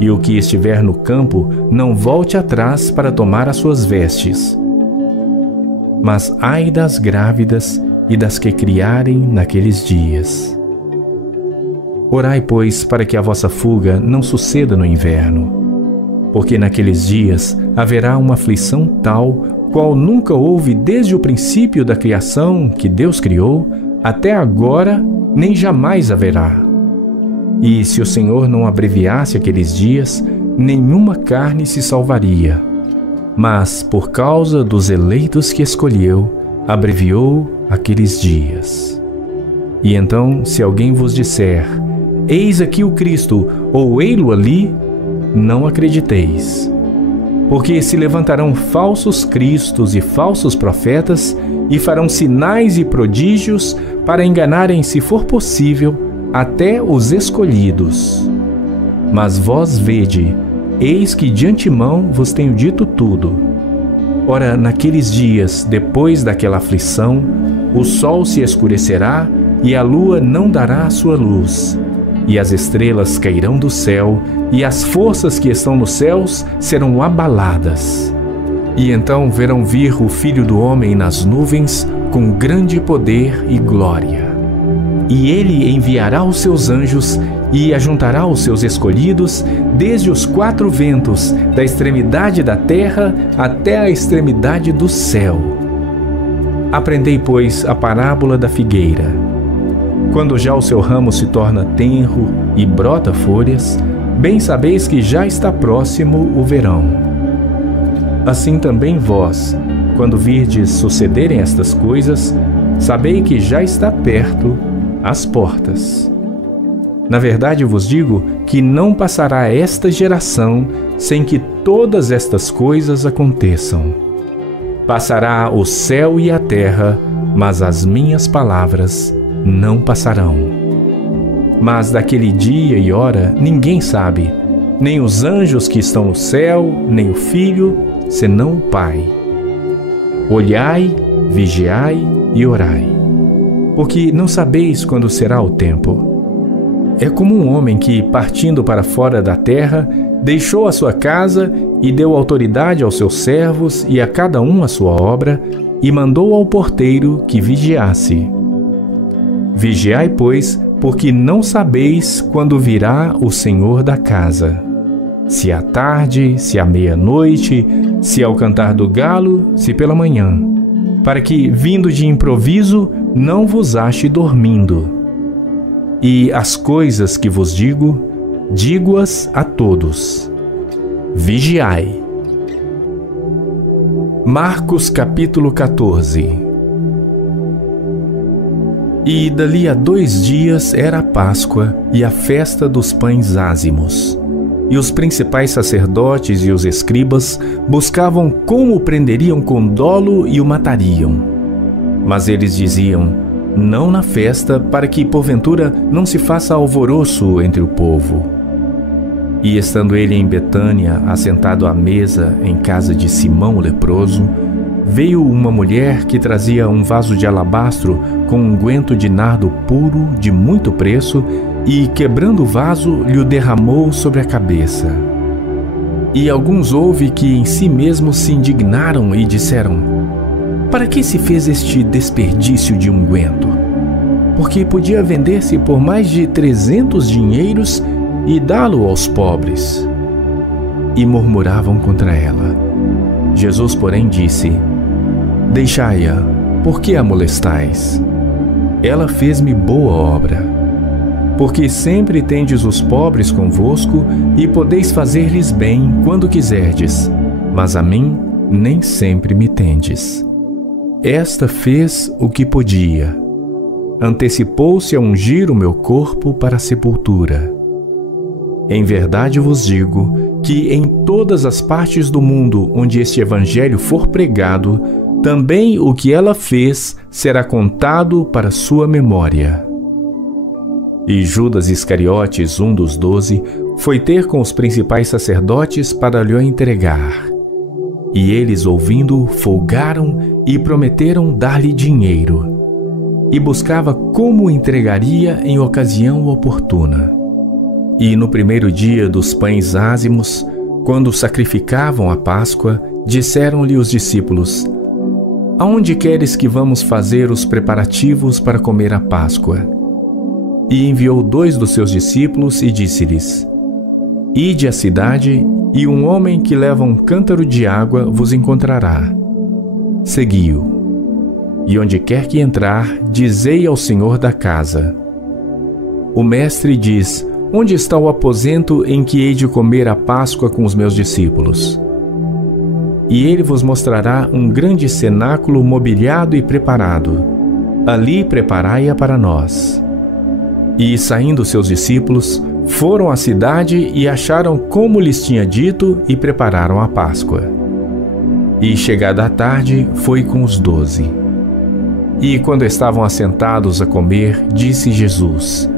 E o que estiver no campo, não volte atrás para tomar as suas vestes. Mas ai das grávidas e das que criarem naqueles dias. Orai, pois, para que a vossa fuga não suceda no inverno, porque naqueles dias haverá uma aflição tal, qual nunca houve desde o princípio da criação que Deus criou, até agora, nem jamais haverá. E se o Senhor não abreviasse aqueles dias, nenhuma carne se salvaria. Mas, por causa dos eleitos que escolheu, abreviou aqueles dias. E então, se alguém vos disser, eis aqui o Cristo, ou ei-lo ali, não acrediteis. Porque se levantarão falsos cristos e falsos profetas, e farão sinais e prodígios, para enganarem, se for possível, até os escolhidos. Mas vós vede, eis que de antemão vos tenho dito tudo. Ora, naqueles dias, depois daquela aflição, o sol se escurecerá, e a lua não dará a sua luz, e as estrelas cairão do céu, e as forças que estão nos céus serão abaladas. E então verão vir o Filho do Homem nas nuvens, com grande poder e glória. E ele enviará os seus anjos, e ajuntará os seus escolhidos, desde os quatro ventos, da extremidade da terra até a extremidade do céu. Aprendei, pois, a parábola da figueira. Quando já o seu ramo se torna tenro e brota folhas, bem sabeis que já está próximo o verão. Assim também vós, quando virdes sucederem estas coisas, sabei que já está perto as portas. Na verdade vos digo que não passará esta geração sem que todas estas coisas aconteçam. Passará o céu e a terra, mas as minhas palavras não passarão. Mas daquele dia e hora ninguém sabe, nem os anjos que estão no céu, nem o Filho, senão o Pai. Olhai, vigiai e orai, porque não sabeis quando será o tempo. É como um homem que, partindo para fora da terra, deixou a sua casa e deu autoridade aos seus servos e a cada um a sua obra, e mandou ao porteiro que vigiasse. Vigiai, pois, porque não sabeis quando virá o Senhor da casa. Se à tarde, se à meia-noite, se ao cantar do galo, se pela manhã, para que, vindo de improviso, não vos ache dormindo. E as coisas que vos digo, digo-as a todos. Vigiai. Marcos capítulo 14. E dali a 2 dias era a Páscoa e a festa dos pães ázimos. E os principais sacerdotes e os escribas buscavam como o prenderiam com dolo e o matariam. Mas eles diziam, não na festa, para que, porventura, não se faça alvoroço entre o povo. E estando ele em Betânia, assentado à mesa em casa de Simão o leproso, veio uma mulher que trazia um vaso de alabastro com unguento de nardo puro de muito preço, e, quebrando o vaso, lhe o derramou sobre a cabeça. E alguns houve que em si mesmos se indignaram e disseram, para que se fez este desperdício de unguento? Porque podia vender-se por mais de 300 dinheiros e dá-lo aos pobres. E murmuravam contra ela. Jesus, porém, disse, deixai-a, por que a molestais? Ela fez-me boa obra. Porque sempre tendes os pobres convosco e podeis fazer-lhes bem quando quiserdes, mas a mim nem sempre me tendes. Esta fez o que podia. Antecipou-se a ungir o meu corpo para a sepultura. Em verdade vos digo que em todas as partes do mundo onde este evangelho for pregado, também o que ela fez será contado para sua memória. E Judas Iscariotes, um dos 12, foi ter com os principais sacerdotes para lhe entregar. E eles, ouvindo, folgaram e prometeram dar-lhe dinheiro. E buscava como o entregaria em ocasião oportuna. E no primeiro dia dos pães ázimos, quando sacrificavam a Páscoa, disseram-lhe os discípulos: Aonde queres que vamos fazer os preparativos para comer a Páscoa? E enviou 2 dos seus discípulos e disse-lhes: Ide à cidade, e um homem que leva um cântaro de água vos encontrará. Segui-o. E onde quer que entrar, dizei ao senhor da casa: O mestre diz: Onde está o aposento em que hei de comer a Páscoa com os meus discípulos? E ele vos mostrará um grande cenáculo mobiliado e preparado. Ali preparai-a para nós. E, saindo seus discípulos, foram à cidade e acharam como lhes tinha dito e prepararam a Páscoa. E, chegada a tarde, foi com os 12. E, quando estavam assentados a comer, disse Jesus: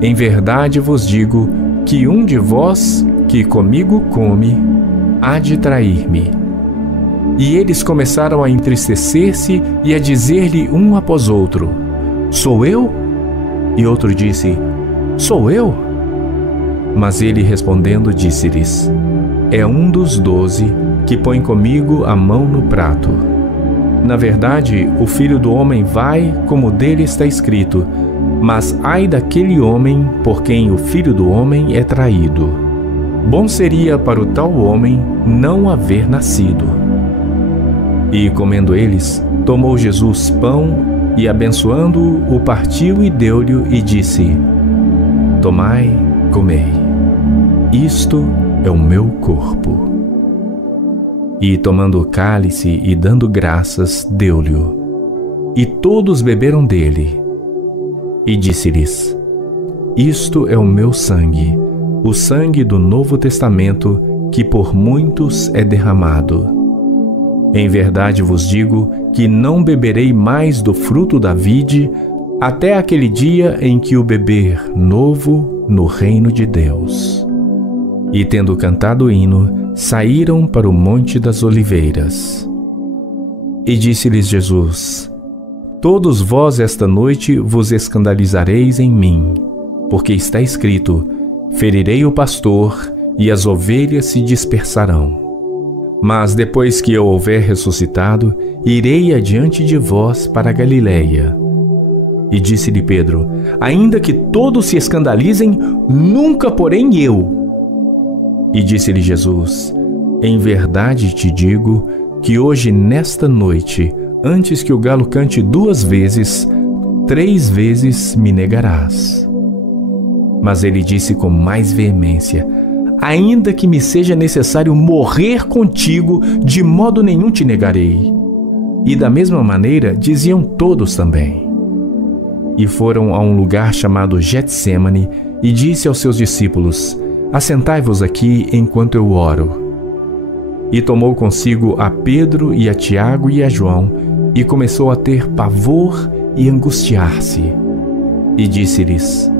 Em verdade vos digo que um de vós, que comigo come, há de trair-me. E eles começaram a entristecer-se e a dizer-lhe um após outro: Sou eu? E outro disse: Sou eu? Mas ele respondendo disse-lhes: É um dos 12 que põe comigo a mão no prato. Na verdade, o Filho do Homem vai, como dele está escrito, mas ai daquele homem por quem o Filho do Homem é traído. Bom seria para o tal homem não haver nascido. E comendo eles, tomou Jesus pão e, abençoando-o, o partiu e deu-lhe e disse: Tomai, comei. Isto é o meu corpo. E tomando o cálice e dando graças, deu-lhe. E todos beberam dele. E disse-lhes: Isto é o meu sangue, o sangue do Novo Testamento, que por muitos é derramado. Em verdade vos digo que não beberei mais do fruto da vide, até aquele dia em que o beber novo no reino de Deus. E tendo cantado o hino, saíram para o Monte das Oliveiras. E disse-lhes Jesus: Todos vós esta noite vos escandalizareis em mim, porque está escrito: Ferirei o pastor, e as ovelhas se dispersarão. Mas depois que eu houver ressuscitado, irei adiante de vós para a Galiléia. E disse-lhe Pedro: Ainda que todos se escandalizem, nunca porém eu. E disse-lhe Jesus: Em verdade te digo que hoje nesta noite, antes que o galo cante 2 vezes, 3 vezes me negarás. Mas ele disse com mais veemência: Ainda que me seja necessário morrer contigo, de modo nenhum te negarei. E da mesma maneira diziam todos também. E foram a um lugar chamado Getsêmani, e disse aos seus discípulos: Assentai-vos aqui enquanto eu oro. E tomou consigo a Pedro e a Tiago e a João, e começou a ter pavor e angustiar-se. E disse-lhes: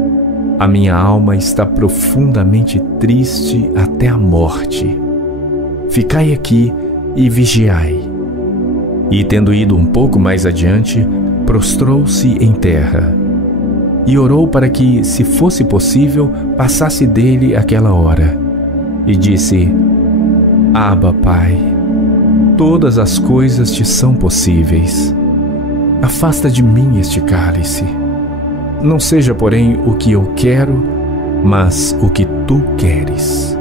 A minha alma está profundamente triste até a morte. Ficai aqui e vigiai. E tendo ido um pouco mais adiante, prostrou-se em terra. E orou para que, se fosse possível, passasse dele aquela hora. E disse: Abba, Pai, todas as coisas te são possíveis. Afasta de mim este cálice. Não seja, porém, o que eu quero, mas o que tu queres.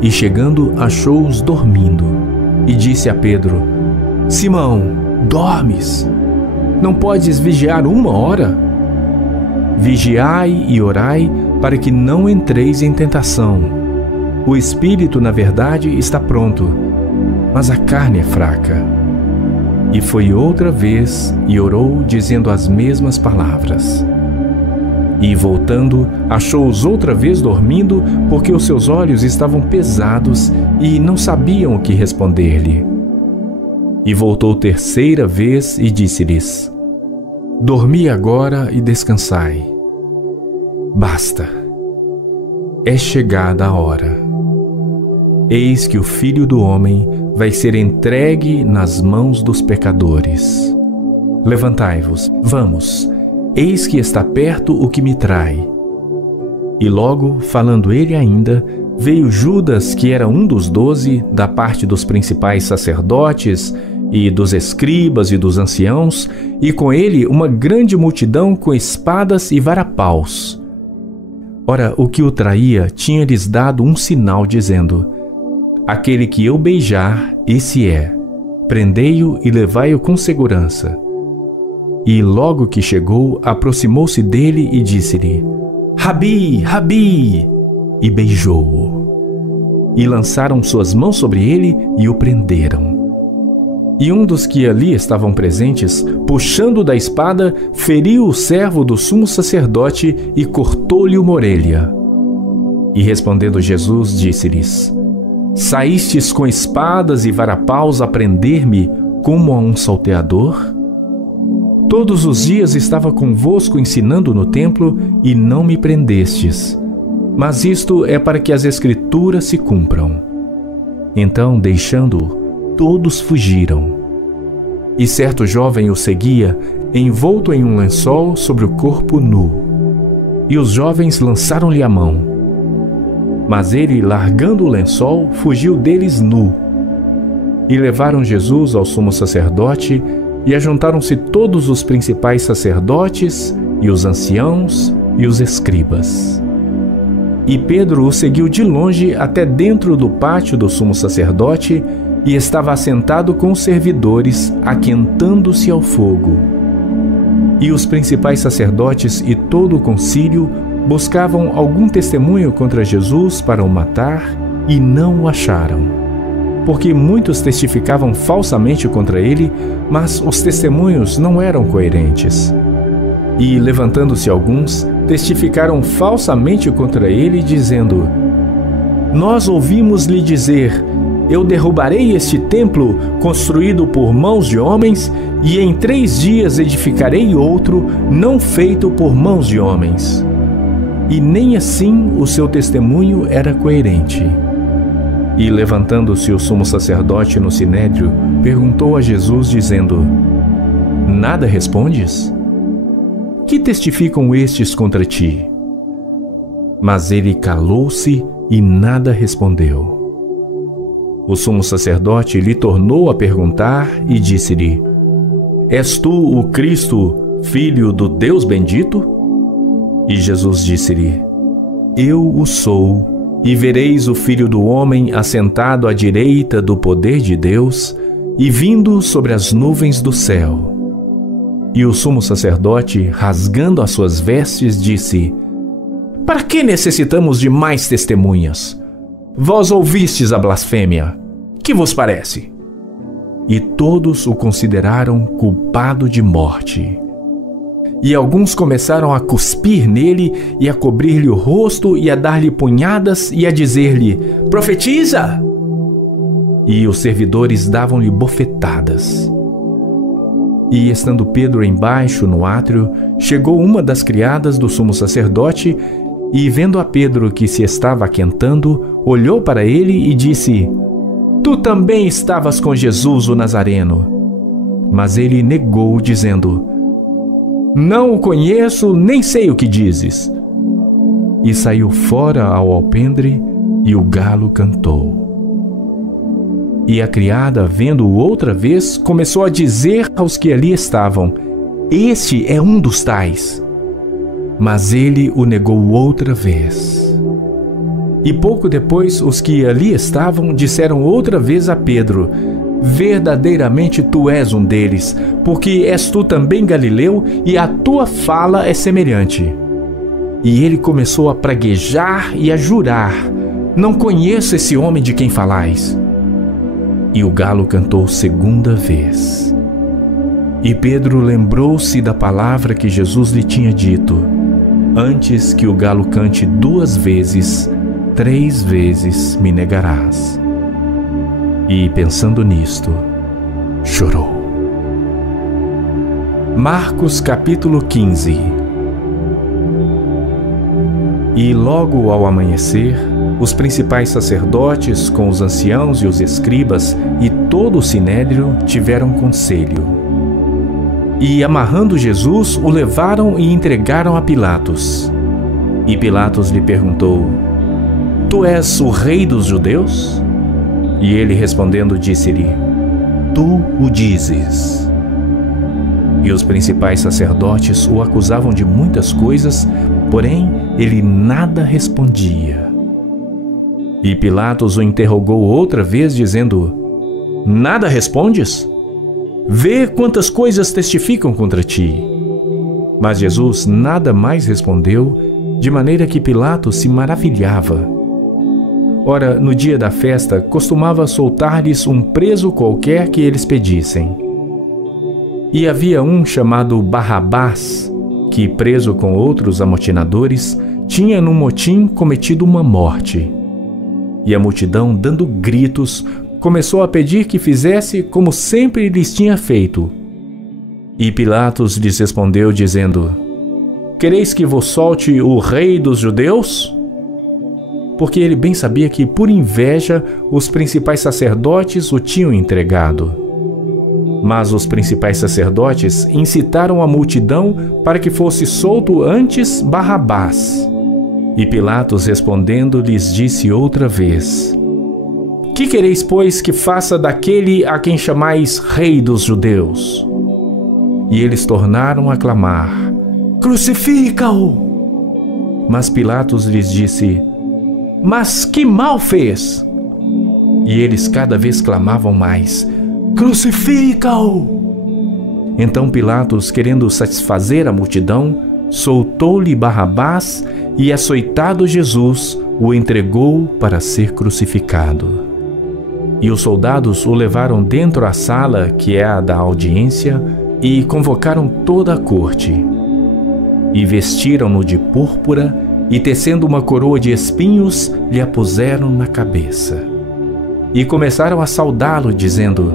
E chegando, achou-os dormindo, e disse a Pedro: Simão, dormes? Não podes vigiar 1 hora? Vigiai e orai, para que não entreis em tentação. O espírito, na verdade, está pronto, mas a carne é fraca. E foi outra vez e orou, dizendo as mesmas palavras. E, voltando, achou-os outra vez dormindo, porque os seus olhos estavam pesados e não sabiam o que responder-lhe. E voltou terceira vez e disse-lhes: Dormi agora e descansai. Basta. É chegada a hora. Eis que o Filho do Homem vai ser entregue nas mãos dos pecadores. Levantai-vos, vamos. Eis que está perto o que me trai. E logo, falando ele ainda, veio Judas, que era um dos 12, da parte dos principais sacerdotes e dos escribas e dos anciãos, e com ele uma grande multidão com espadas e varapaus. Ora, o que o traía tinha-lhes dado um sinal, dizendo: Aquele que eu beijar, esse é. Prendei-o e levai-o com segurança. E logo que chegou, aproximou-se dele e disse-lhe: Rabi, Rabi! E beijou-o. E lançaram suas mãos sobre ele e o prenderam. E um dos que ali estavam presentes, puxando da espada, feriu o servo do sumo sacerdote e cortou-lhe uma orelha. E respondendo Jesus, disse-lhes: Saístes com espadas e varapaus a prender-me como a um salteador? Todos os dias estava convosco ensinando no templo e não me prendestes. Mas isto é para que as Escrituras se cumpram. Então, deixando-o, todos fugiram. E certo jovem o seguia, envolto em um lençol sobre o corpo nu. E os jovens lançaram-lhe a mão. Mas ele, largando o lençol, fugiu deles nu. E levaram Jesus ao sumo sacerdote, e ajuntaram-se todos os principais sacerdotes, e os anciãos, e os escribas. E Pedro o seguiu de longe até dentro do pátio do sumo sacerdote, e estava assentado com os servidores, aquentando-se ao fogo. E os principais sacerdotes e todo o concílio buscavam algum testemunho contra Jesus para o matar, e não o acharam. Porque muitos testificavam falsamente contra ele, mas os testemunhos não eram coerentes. E, levantando-se alguns, testificaram falsamente contra ele, dizendo: Nós ouvimos-lhe dizer: Eu derrubarei este templo construído por mãos de homens, e em 3 dias edificarei outro, não feito por mãos de homens. E nem assim o seu testemunho era coerente. E, levantando-se o sumo sacerdote no sinédrio, perguntou a Jesus, dizendo: Nada respondes? Que testificam estes contra ti? Mas ele calou-se e nada respondeu. O sumo sacerdote lhe tornou a perguntar e disse-lhe: És tu o Cristo, filho do Deus bendito? E Jesus disse-lhe: Eu o sou. E vereis o Filho do Homem assentado à direita do poder de Deus e vindo sobre as nuvens do céu. E o sumo sacerdote, rasgando as suas vestes, disse: Para que necessitamos de mais testemunhas? Vós ouvistes a blasfêmia. Que vos parece? E todos o consideraram culpado de morte. E alguns começaram a cuspir nele e a cobrir-lhe o rosto e a dar-lhe punhadas e a dizer-lhe: Profetiza! E os servidores davam-lhe bofetadas. E estando Pedro embaixo no átrio, chegou uma das criadas do sumo sacerdote e, vendo a Pedro que se estava aquentando, olhou para ele e disse: Tu também estavas com Jesus o Nazareno. Mas ele negou, dizendo: Não o conheço, nem sei o que dizes. E saiu fora ao alpendre, e o galo cantou. E a criada, vendo-o outra vez, começou a dizer aos que ali estavam: Este é um dos tais. Mas ele o negou outra vez. E pouco depois, os que ali estavam disseram outra vez a Pedro: Verdadeiramente tu és um deles, porque és tu também Galileu, e a tua fala é semelhante. e ele começou a praguejar e a jurar: Não conheço esse homem de quem falais. E o galo cantou segunda vez. E Pedro lembrou-se da palavra que Jesus lhe tinha dito: Antes que o galo cante 2 vezes, 3 vezes me negarás. E pensando nisto, chorou. Marcos capítulo 15. E logo ao amanhecer, os principais sacerdotes, com os anciãos e os escribas e todo o sinédrio, tiveram conselho. E amarrando Jesus, o levaram e entregaram a Pilatos. E Pilatos lhe perguntou: Tu és o rei dos judeus? E ele respondendo disse-lhe: Tu o dizes. E os principais sacerdotes o acusavam de muitas coisas, porém ele nada respondia. E Pilatos o interrogou outra vez, dizendo: Nada respondes? Vê quantas coisas testificam contra ti. Mas Jesus nada mais respondeu, de maneira que Pilatos se maravilhava. Ora, no dia da festa, costumava soltar-lhes um preso qualquer que eles pedissem. E havia um chamado Barrabás, que, preso com outros amotinadores, tinha num motim cometido uma morte. E a multidão, dando gritos, começou a pedir que fizesse como sempre lhes tinha feito. E Pilatos lhes respondeu, dizendo: Quereis que vos solte o rei dos judeus? Porque ele bem sabia que, por inveja, os principais sacerdotes o tinham entregado. Mas os principais sacerdotes incitaram a multidão para que fosse solto antes Barrabás. E Pilatos, respondendo, lhes disse outra vez: Que quereis, pois, que faça daquele a quem chamais rei dos judeus? E eles tornaram a clamar: Crucifica-o! Mas Pilatos lhes disse: Mas que mal fez? E eles cada vez clamavam mais: Crucifica-o! Então Pilatos, querendo satisfazer a multidão, soltou-lhe Barrabás e, açoitado Jesus, o entregou para ser crucificado. E os soldados o levaram dentro à sala, que é a da audiência, e convocaram toda a corte. E vestiram-no de púrpura, e tecendo uma coroa de espinhos, lhe a puseram na cabeça. E começaram a saudá-lo, dizendo: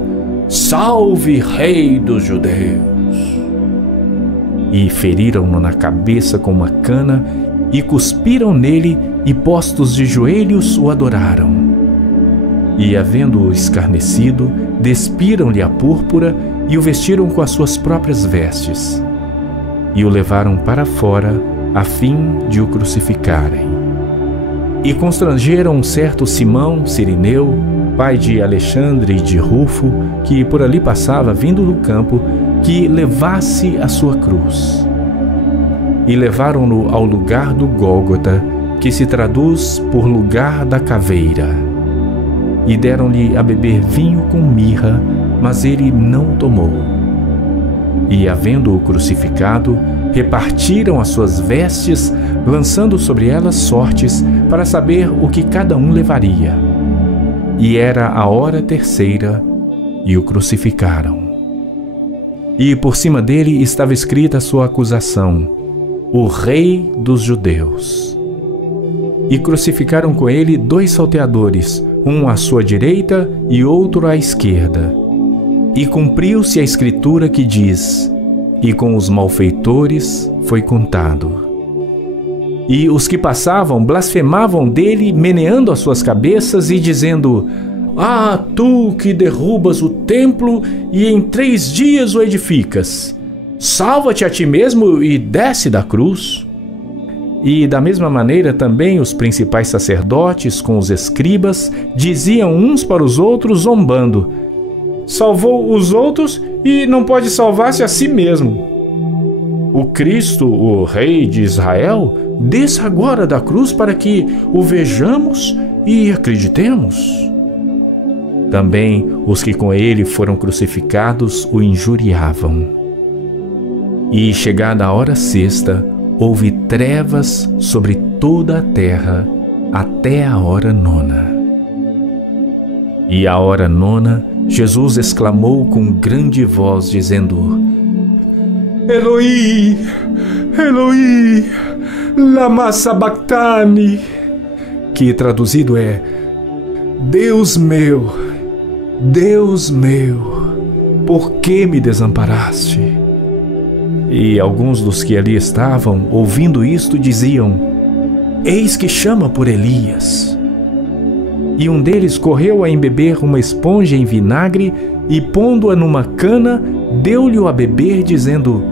Salve, Rei dos Judeus! E feriram-no na cabeça com uma cana, e cuspiram nele, e postos de joelhos o adoraram. E, havendo-o escarnecido, despiram-lhe a púrpura e o vestiram com as suas próprias vestes. E o levaram para fora, a fim de o crucificarem. E constrangeram um certo Simão Cirineu, pai de Alexandre e de Rufo, que por ali passava vindo do campo, que levasse a sua cruz. E levaram-no ao lugar do Gólgota, que se traduz por lugar da caveira. E deram-lhe a beber vinho com mirra, mas ele não tomou. E, havendo-o crucificado, repartiram as suas vestes, lançando sobre elas sortes, para saber o que cada um levaria. E era a hora terceira, e o crucificaram. E por cima dele estava escrita a sua acusação: O Rei dos Judeus. E crucificaram com ele 2 salteadores, um à sua direita e outro à esquerda. E cumpriu-se a escritura que diz: E com os malfeitores foi contado. E os que passavam blasfemavam dele, meneando as suas cabeças e dizendo: Ah, tu que derrubas o templo e em 3 dias o edificas, salva-te a ti mesmo e desce da cruz. E da mesma maneira também os principais sacerdotes com os escribas diziam uns para os outros, zombando: Salvou os outros e não pode salvar-se a si mesmo. O Cristo, o Rei de Israel, desça agora da cruz para que o vejamos e acreditemos. Também os que com ele foram crucificados o injuriavam. E chegada a hora sexta, houve trevas sobre toda a terra até a hora nona. E à hora nona, Jesus exclamou com grande voz, dizendo: Eloi, Eloi, lama sabachthani, que traduzido é: Deus meu, por que me desamparaste? E alguns dos que ali estavam, ouvindo isto, diziam: Eis que chama por Elias. E um deles correu a embeber uma esponja em vinagre e, pondo-a numa cana, deu-lhe-o a beber, dizendo: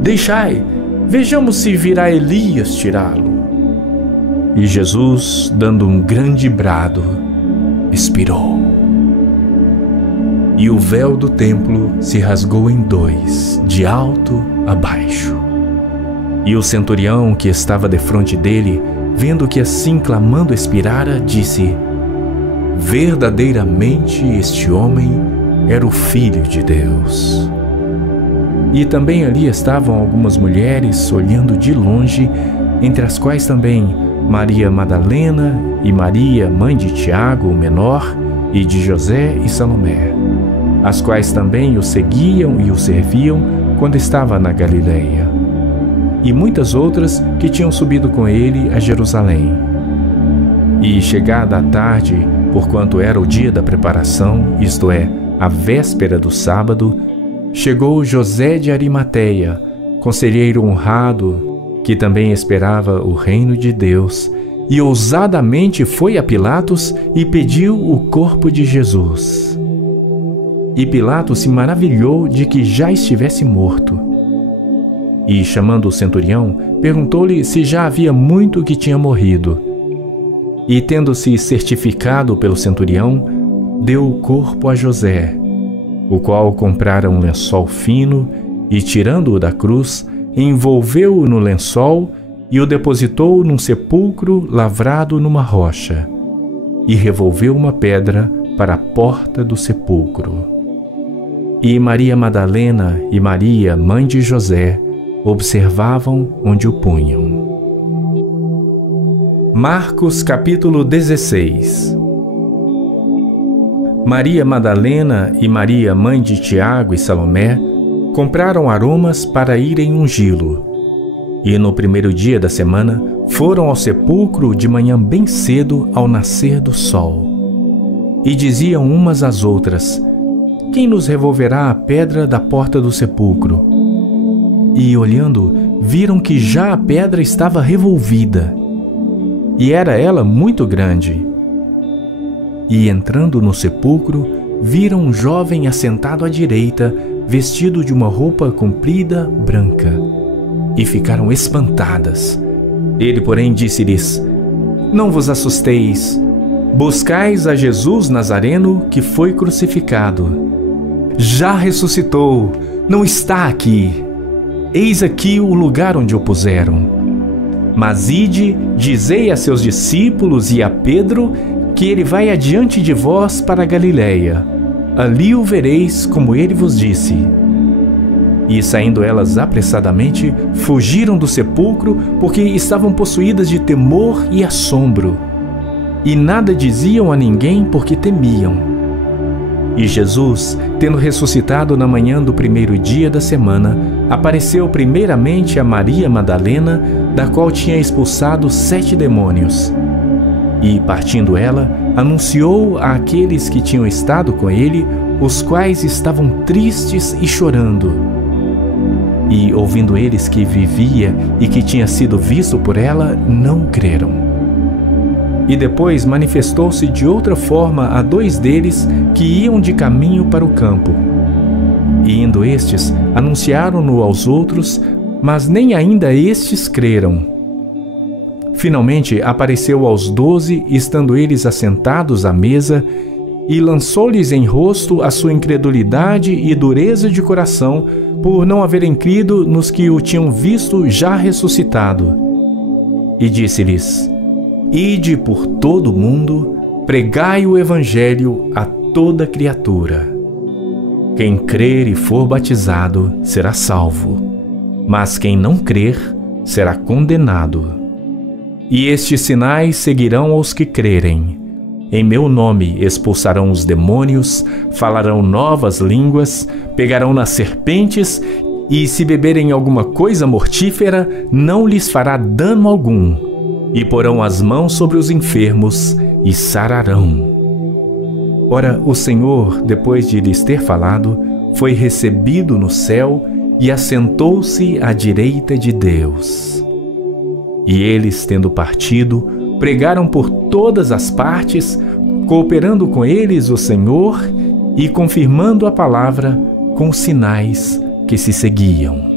Deixai, vejamos se virá Elias tirá-lo. E Jesus, dando um grande brado, expirou. E o véu do templo se rasgou em dois, de alto a baixo. E o centurião que estava defronte dele, vendo que assim clamando expirara, disse: Verdadeiramente este homem era o Filho de Deus. E também ali estavam algumas mulheres olhando de longe, entre as quais também Maria Madalena e Maria, mãe de Tiago, o menor, e de José e Salomé, as quais também o seguiam e o serviam quando estava na Galileia, e muitas outras que tinham subido com ele a Jerusalém. E chegada a tarde, porquanto era o dia da preparação, isto é, a véspera do sábado, chegou José de Arimateia, conselheiro honrado, que também esperava o reino de Deus, e ousadamente foi a Pilatos e pediu o corpo de Jesus. E Pilatos se maravilhou de que já estivesse morto. E, chamando o centurião, perguntou-lhe se já havia muito que tinha morrido. E, tendo-se certificado pelo centurião, deu o corpo a José, o qual comprara um lençol fino e, tirando-o da cruz, envolveu-o no lençol e o depositou num sepulcro lavrado numa rocha, e revolveu uma pedra para a porta do sepulcro. E Maria Madalena e Maria, mãe de José, observavam onde o punham. Marcos capítulo 16. Maria Madalena e Maria, mãe de Tiago e Salomé, compraram aromas para irem ungí-lo. E no primeiro dia da semana foram ao sepulcro de manhã bem cedo, ao nascer do sol. E diziam umas às outras: Quem nos revolverá a pedra da porta do sepulcro? E olhando, viram que já a pedra estava revolvida, e era ela muito grande. E entrando no sepulcro, viram um jovem assentado à direita, vestido de uma roupa comprida branca, e ficaram espantadas. Ele, porém, disse-lhes: Não vos assusteis, buscais a Jesus Nazareno, que foi crucificado. Já ressuscitou, não está aqui. Eis aqui o lugar onde o puseram. Mas ide, dizei a seus discípulos e a Pedro que ele vai adiante de vós para a Galileia. Ali o vereis, como ele vos disse. E saindo elas apressadamente, fugiram do sepulcro, porque estavam possuídas de temor e assombro. E nada diziam a ninguém, porque temiam. E Jesus, tendo ressuscitado na manhã do primeiro dia da semana, apareceu primeiramente a Maria Madalena, da qual tinha expulsado 7 demônios. E, partindo ela, anunciou àqueles que tinham estado com ele, os quais estavam tristes e chorando. E, ouvindo eles que vivia e que tinha sido visto por ela, não creram. E depois manifestou-se de outra forma a 2 deles que iam de caminho para o campo. E indo estes, anunciaram-no aos outros, mas nem ainda estes creram. Finalmente apareceu aos 12, estando eles assentados à mesa, e lançou-lhes em rosto a sua incredulidade e dureza de coração, por não haverem crido nos que o tinham visto já ressuscitado. E disse-lhes: Ide por todo o mundo, pregai o evangelho a toda criatura. Quem crer e for batizado será salvo, mas quem não crer será condenado. E estes sinais seguirão aos que crerem. Em meu nome expulsarão os demônios, falarão novas línguas, pegarão nas serpentes, e se beberem alguma coisa mortífera, não lhes fará dano algum. E porão as mãos sobre os enfermos e sararão. Ora, o Senhor, depois de lhes ter falado, foi recebido no céu e assentou-se à direita de Deus. E eles, tendo partido, pregaram por todas as partes, cooperando com eles o Senhor e confirmando a palavra com os sinais que se seguiam.